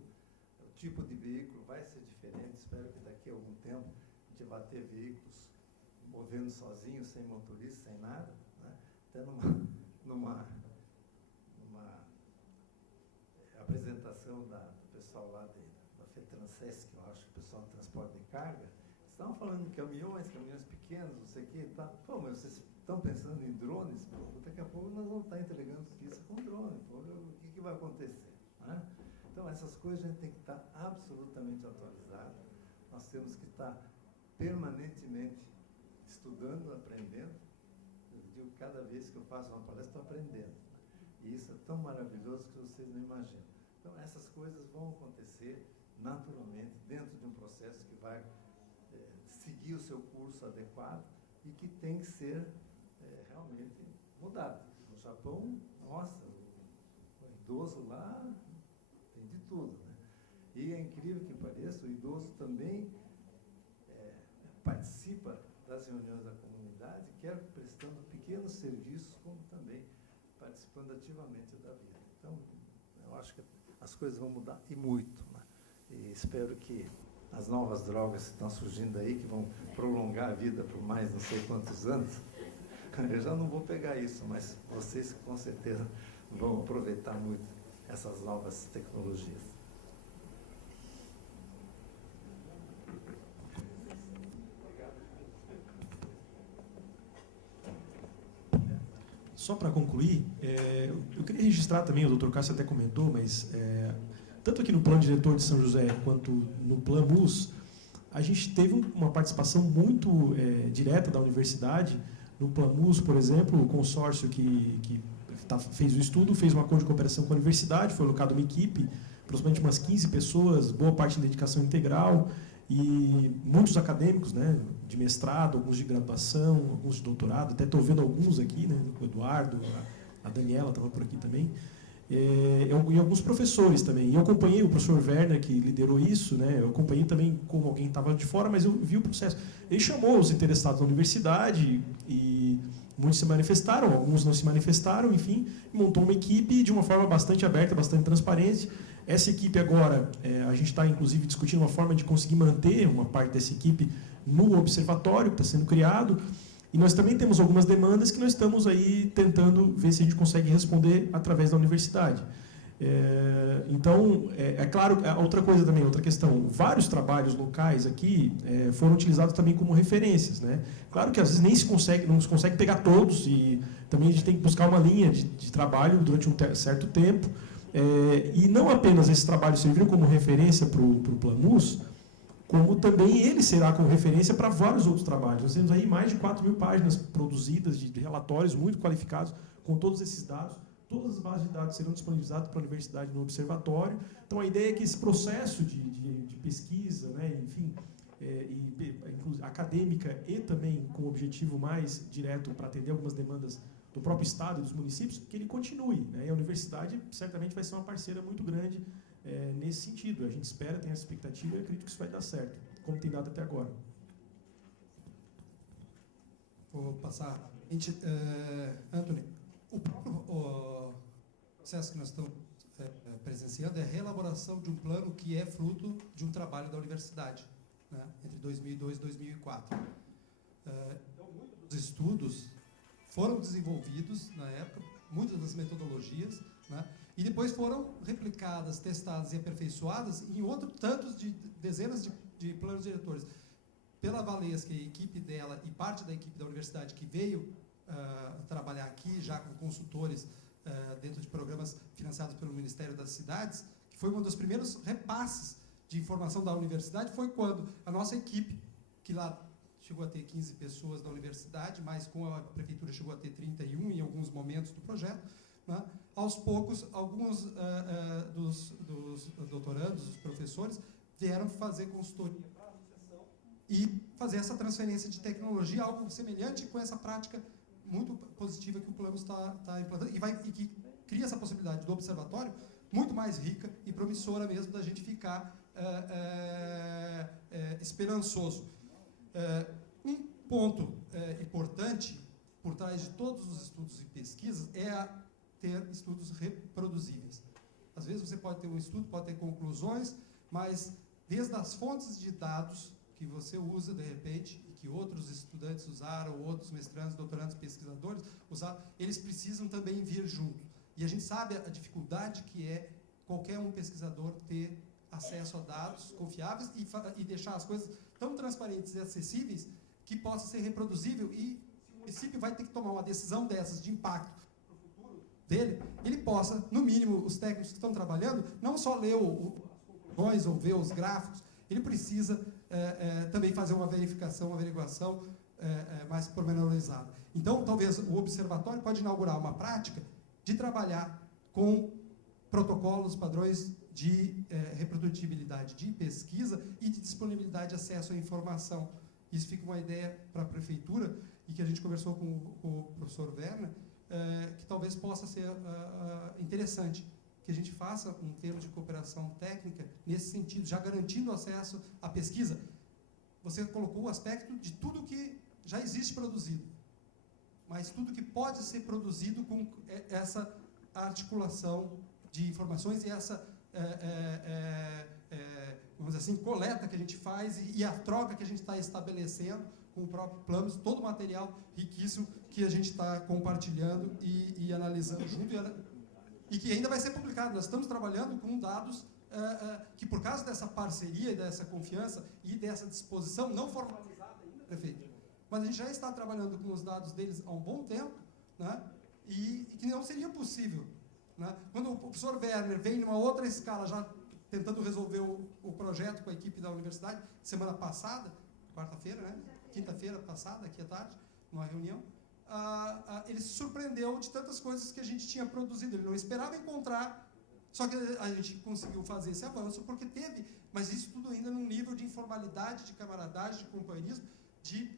O tipo de veículo vai ser diferente. Espero que daqui a algum tempo a gente vá ter veículos movendo sozinhos, sem motorista, sem nada, né? Até numa apresentação do pessoal lá da FETRANSESC, que eu acho que o pessoal do transporte de carga, estavam falando de caminhões pequenos, não sei o quê, tá? Pô, mas vocês estão pensando em drones? Pô, daqui a pouco nós vamos estar entregando pizza com drone. Pô, o que vai acontecer? Né? Então, essas coisas a gente tem que estar absolutamente atualizado. Nós temos que estar permanentemente estudando, aprendendo. Eu digo, cada vez que eu faço uma palestra, estou aprendendo. E isso é tão maravilhoso que vocês não imaginam. Então, essas coisas vão acontecer naturalmente, dentro de um processo que vai seguir o seu curso adequado e que tem que ser realmente mudado. No Japão, nossa, o idoso lá tem de tudo, né? E é incrível que pareça, o idoso também participa das reuniões da comunidade, quer prestando pequenos serviços, como também participando ativamente da vida. Então, eu acho que as coisas vão mudar, e muito, né? E espero que as novas drogas que estão surgindo aí, que vão prolongar a vida por mais não sei quantos anos, eu já não vou pegar isso, mas vocês com certeza vão aproveitar muito essas novas tecnologias. Só para concluir, eu queria registrar também, o doutor Cássio até comentou, mas tanto aqui no Plano Diretor de São José quanto no PLAN-MUS, a gente teve uma participação muito direta da universidade. No PLAN-MUS, por exemplo, o consórcio que fez o estudo, fez um acordo de cooperação com a universidade, foi alocada uma equipe, aproximadamente umas 15 pessoas, boa parte em dedicação integral, e muitos acadêmicos, né, de mestrado, alguns de graduação, alguns de doutorado, até estou vendo alguns aqui, né, o Eduardo, a Daniela estava por aqui também, e alguns professores também. E eu acompanhei o professor Werner, que liderou isso, né, eu acompanhei também como alguém estava de fora, mas eu vi o processo. Ele chamou os interessados da universidade e muitos se manifestaram, alguns não se manifestaram, enfim, montou uma equipe de uma forma bastante aberta, bastante transparente. Essa equipe agora, a gente está inclusive discutindo uma forma de conseguir manter uma parte dessa equipe no observatório que está sendo criado, e nós também temos algumas demandas que nós estamos aí tentando ver se a gente consegue responder através da universidade. Então, é claro, outra coisa também, outra questão, vários trabalhos locais aqui foram utilizados também como referências, né? Claro que às vezes não se consegue pegar todos, e também a gente tem que buscar uma linha de trabalho durante um certo tempo, e não apenas esses trabalhos serviram como referência para o Planus, como também ele será como referência para vários outros trabalhos. Nós temos aí mais de 4.000 páginas produzidas de relatórios muito qualificados com todos esses dados. Todas as bases de dados serão disponibilizadas para a universidade no observatório. Então, a ideia é que esse processo de pesquisa, né, enfim, acadêmica e também com o objetivo mais direto para atender algumas demandas do próprio Estado e dos municípios, que ele continue, né? E a universidade certamente vai ser uma parceira muito grande nesse sentido. A gente espera, tem essa expectativa e acredito que isso vai dar certo, como tem dado até agora. Vou passar. Anthony, o próprio processo que nós estamos presenciando é a reelaboração de um plano que é fruto de um trabalho da universidade, né, entre 2002 e 2004. Então, muitos dos estudos foram desenvolvidos na época, muitas das metodologias, né, e depois foram replicadas, testadas e aperfeiçoadas em tantos de dezenas de planos diretores. Pela Valesca e a equipe dela e parte da equipe da universidade que veio trabalhar aqui, já com consultores dentro de programas financiados pelo Ministério das Cidades, que foi um dos primeiros repasses de informação da universidade, foi quando a nossa equipe, que lá chegou a ter 15 pessoas da universidade, mas com a prefeitura chegou a ter 31 em alguns momentos do projeto, né? Aos poucos, alguns dos doutorandos, dos professores, vieram fazer consultoria para a associação e fazer essa transferência de tecnologia, algo semelhante com essa prática muito positiva que o Planus está implantando, e que cria essa possibilidade do observatório muito mais rica e promissora mesmo da gente ficar esperançoso. Um ponto importante por trás de todos os estudos e pesquisas é ter estudos reproduzíveis. Às vezes você pode ter um estudo, pode ter conclusões, mas desde as fontes de dados que você usa, de repente, e que outros estudantes usaram, outros mestrandos, doutorandos, pesquisadores usaram, eles precisam também vir junto. E a gente sabe a dificuldade que é qualquer um pesquisador ter acesso a dados confiáveis e deixar as coisas tão transparentes e acessíveis que possa ser reproduzível, e se o município vai ter que tomar uma decisão dessas de impacto para o futuro dele, ele possa, no mínimo, os técnicos que estão trabalhando, não só ler as conclusões ou ver os gráficos, ele precisa também fazer uma verificação, uma averiguação mais pormenorizada. Então, talvez o observatório pode inaugurar uma prática de trabalhar com protocolos, padrões de reprodutibilidade de pesquisa e de disponibilidade de acesso à informação. Isso fica uma ideia para a prefeitura, e que a gente conversou com o professor Werner, que talvez possa ser interessante, que a gente faça um termo de cooperação técnica nesse sentido, já garantindo acesso à pesquisa. Você colocou o aspecto de tudo que já existe produzido, mas tudo que pode ser produzido com essa articulação de informações e essa vamos dizer assim, coleta que a gente faz e a troca que a gente está estabelecendo com o próprio Planus, todo o material riquíssimo que a gente está compartilhando e analisando junto, e que ainda vai ser publicado. Nós estamos trabalhando com dados que, por causa dessa parceria e dessa confiança e dessa disposição não formalizada ainda, prefeito, mas a gente já está trabalhando com os dados deles há um bom tempo, né? E que não seria possível, né? Quando o professor Werner vem numa outra escala, já tentando resolver o projeto com a equipe da universidade, semana passada, quarta-feira, né? Quinta-feira passada, aqui à tarde, numa reunião, ele se surpreendeu de tantas coisas que a gente tinha produzido. Ele não esperava encontrar, só que a gente conseguiu fazer esse avanço porque teve, mas isso tudo ainda num nível de informalidade, de camaradagem, de companheirismo, de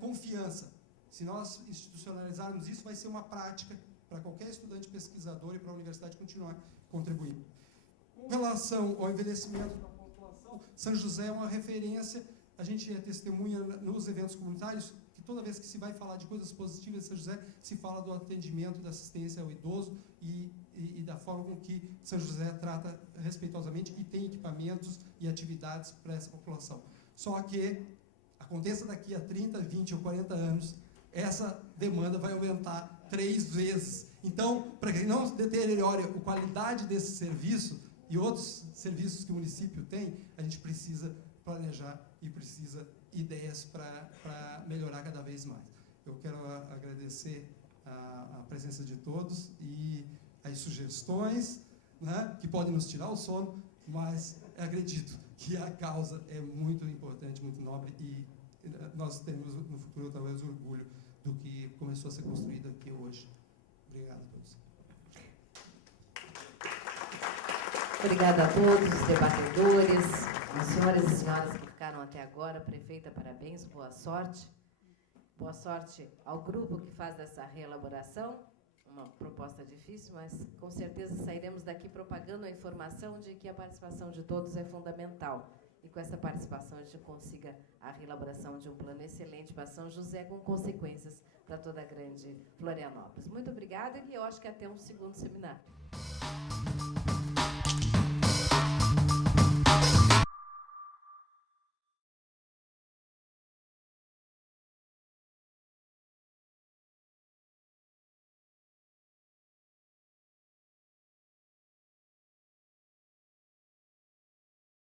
confiança. Se nós institucionalizarmos isso, vai ser uma prática para qualquer estudante pesquisador e para a universidade continuar contribuindo. Com relação ao envelhecimento da população, São José é uma referência. A gente é testemunha nos eventos comunitários que toda vez que se vai falar de coisas positivas de São José, se fala do atendimento, da assistência ao idoso e da forma com que São José trata respeitosamente e tem equipamentos e atividades para essa população. Só que, aconteça daqui a 30, 20 ou 40 anos, essa demanda vai aumentar 3 vezes. Então, para que não se deteriore a qualidade desse serviço e outros serviços que o município tem, a gente precisa planejar e precisa ideias para melhorar cada vez mais. Eu quero agradecer a presença de todos e as sugestões, né, que podem nos tirar o sono, mas acredito que a causa é muito importante, muito nobre, e nós temos no futuro talvez orgulho do que começou a ser construído aqui hoje. Obrigado a todos. Obrigada a todos os debatedores, as senhoras e senhoras que ficaram até agora. Prefeita, parabéns, boa sorte. Boa sorte ao grupo que faz essa reelaboração. Uma proposta difícil, mas com certeza sairemos daqui propagando a informação de que a participação de todos é fundamental. E com essa participação a gente consiga a reelaboração de um plano excelente para São José, com consequências para toda a grande Florianópolis. Muito obrigada e eu acho que até um segundo seminário.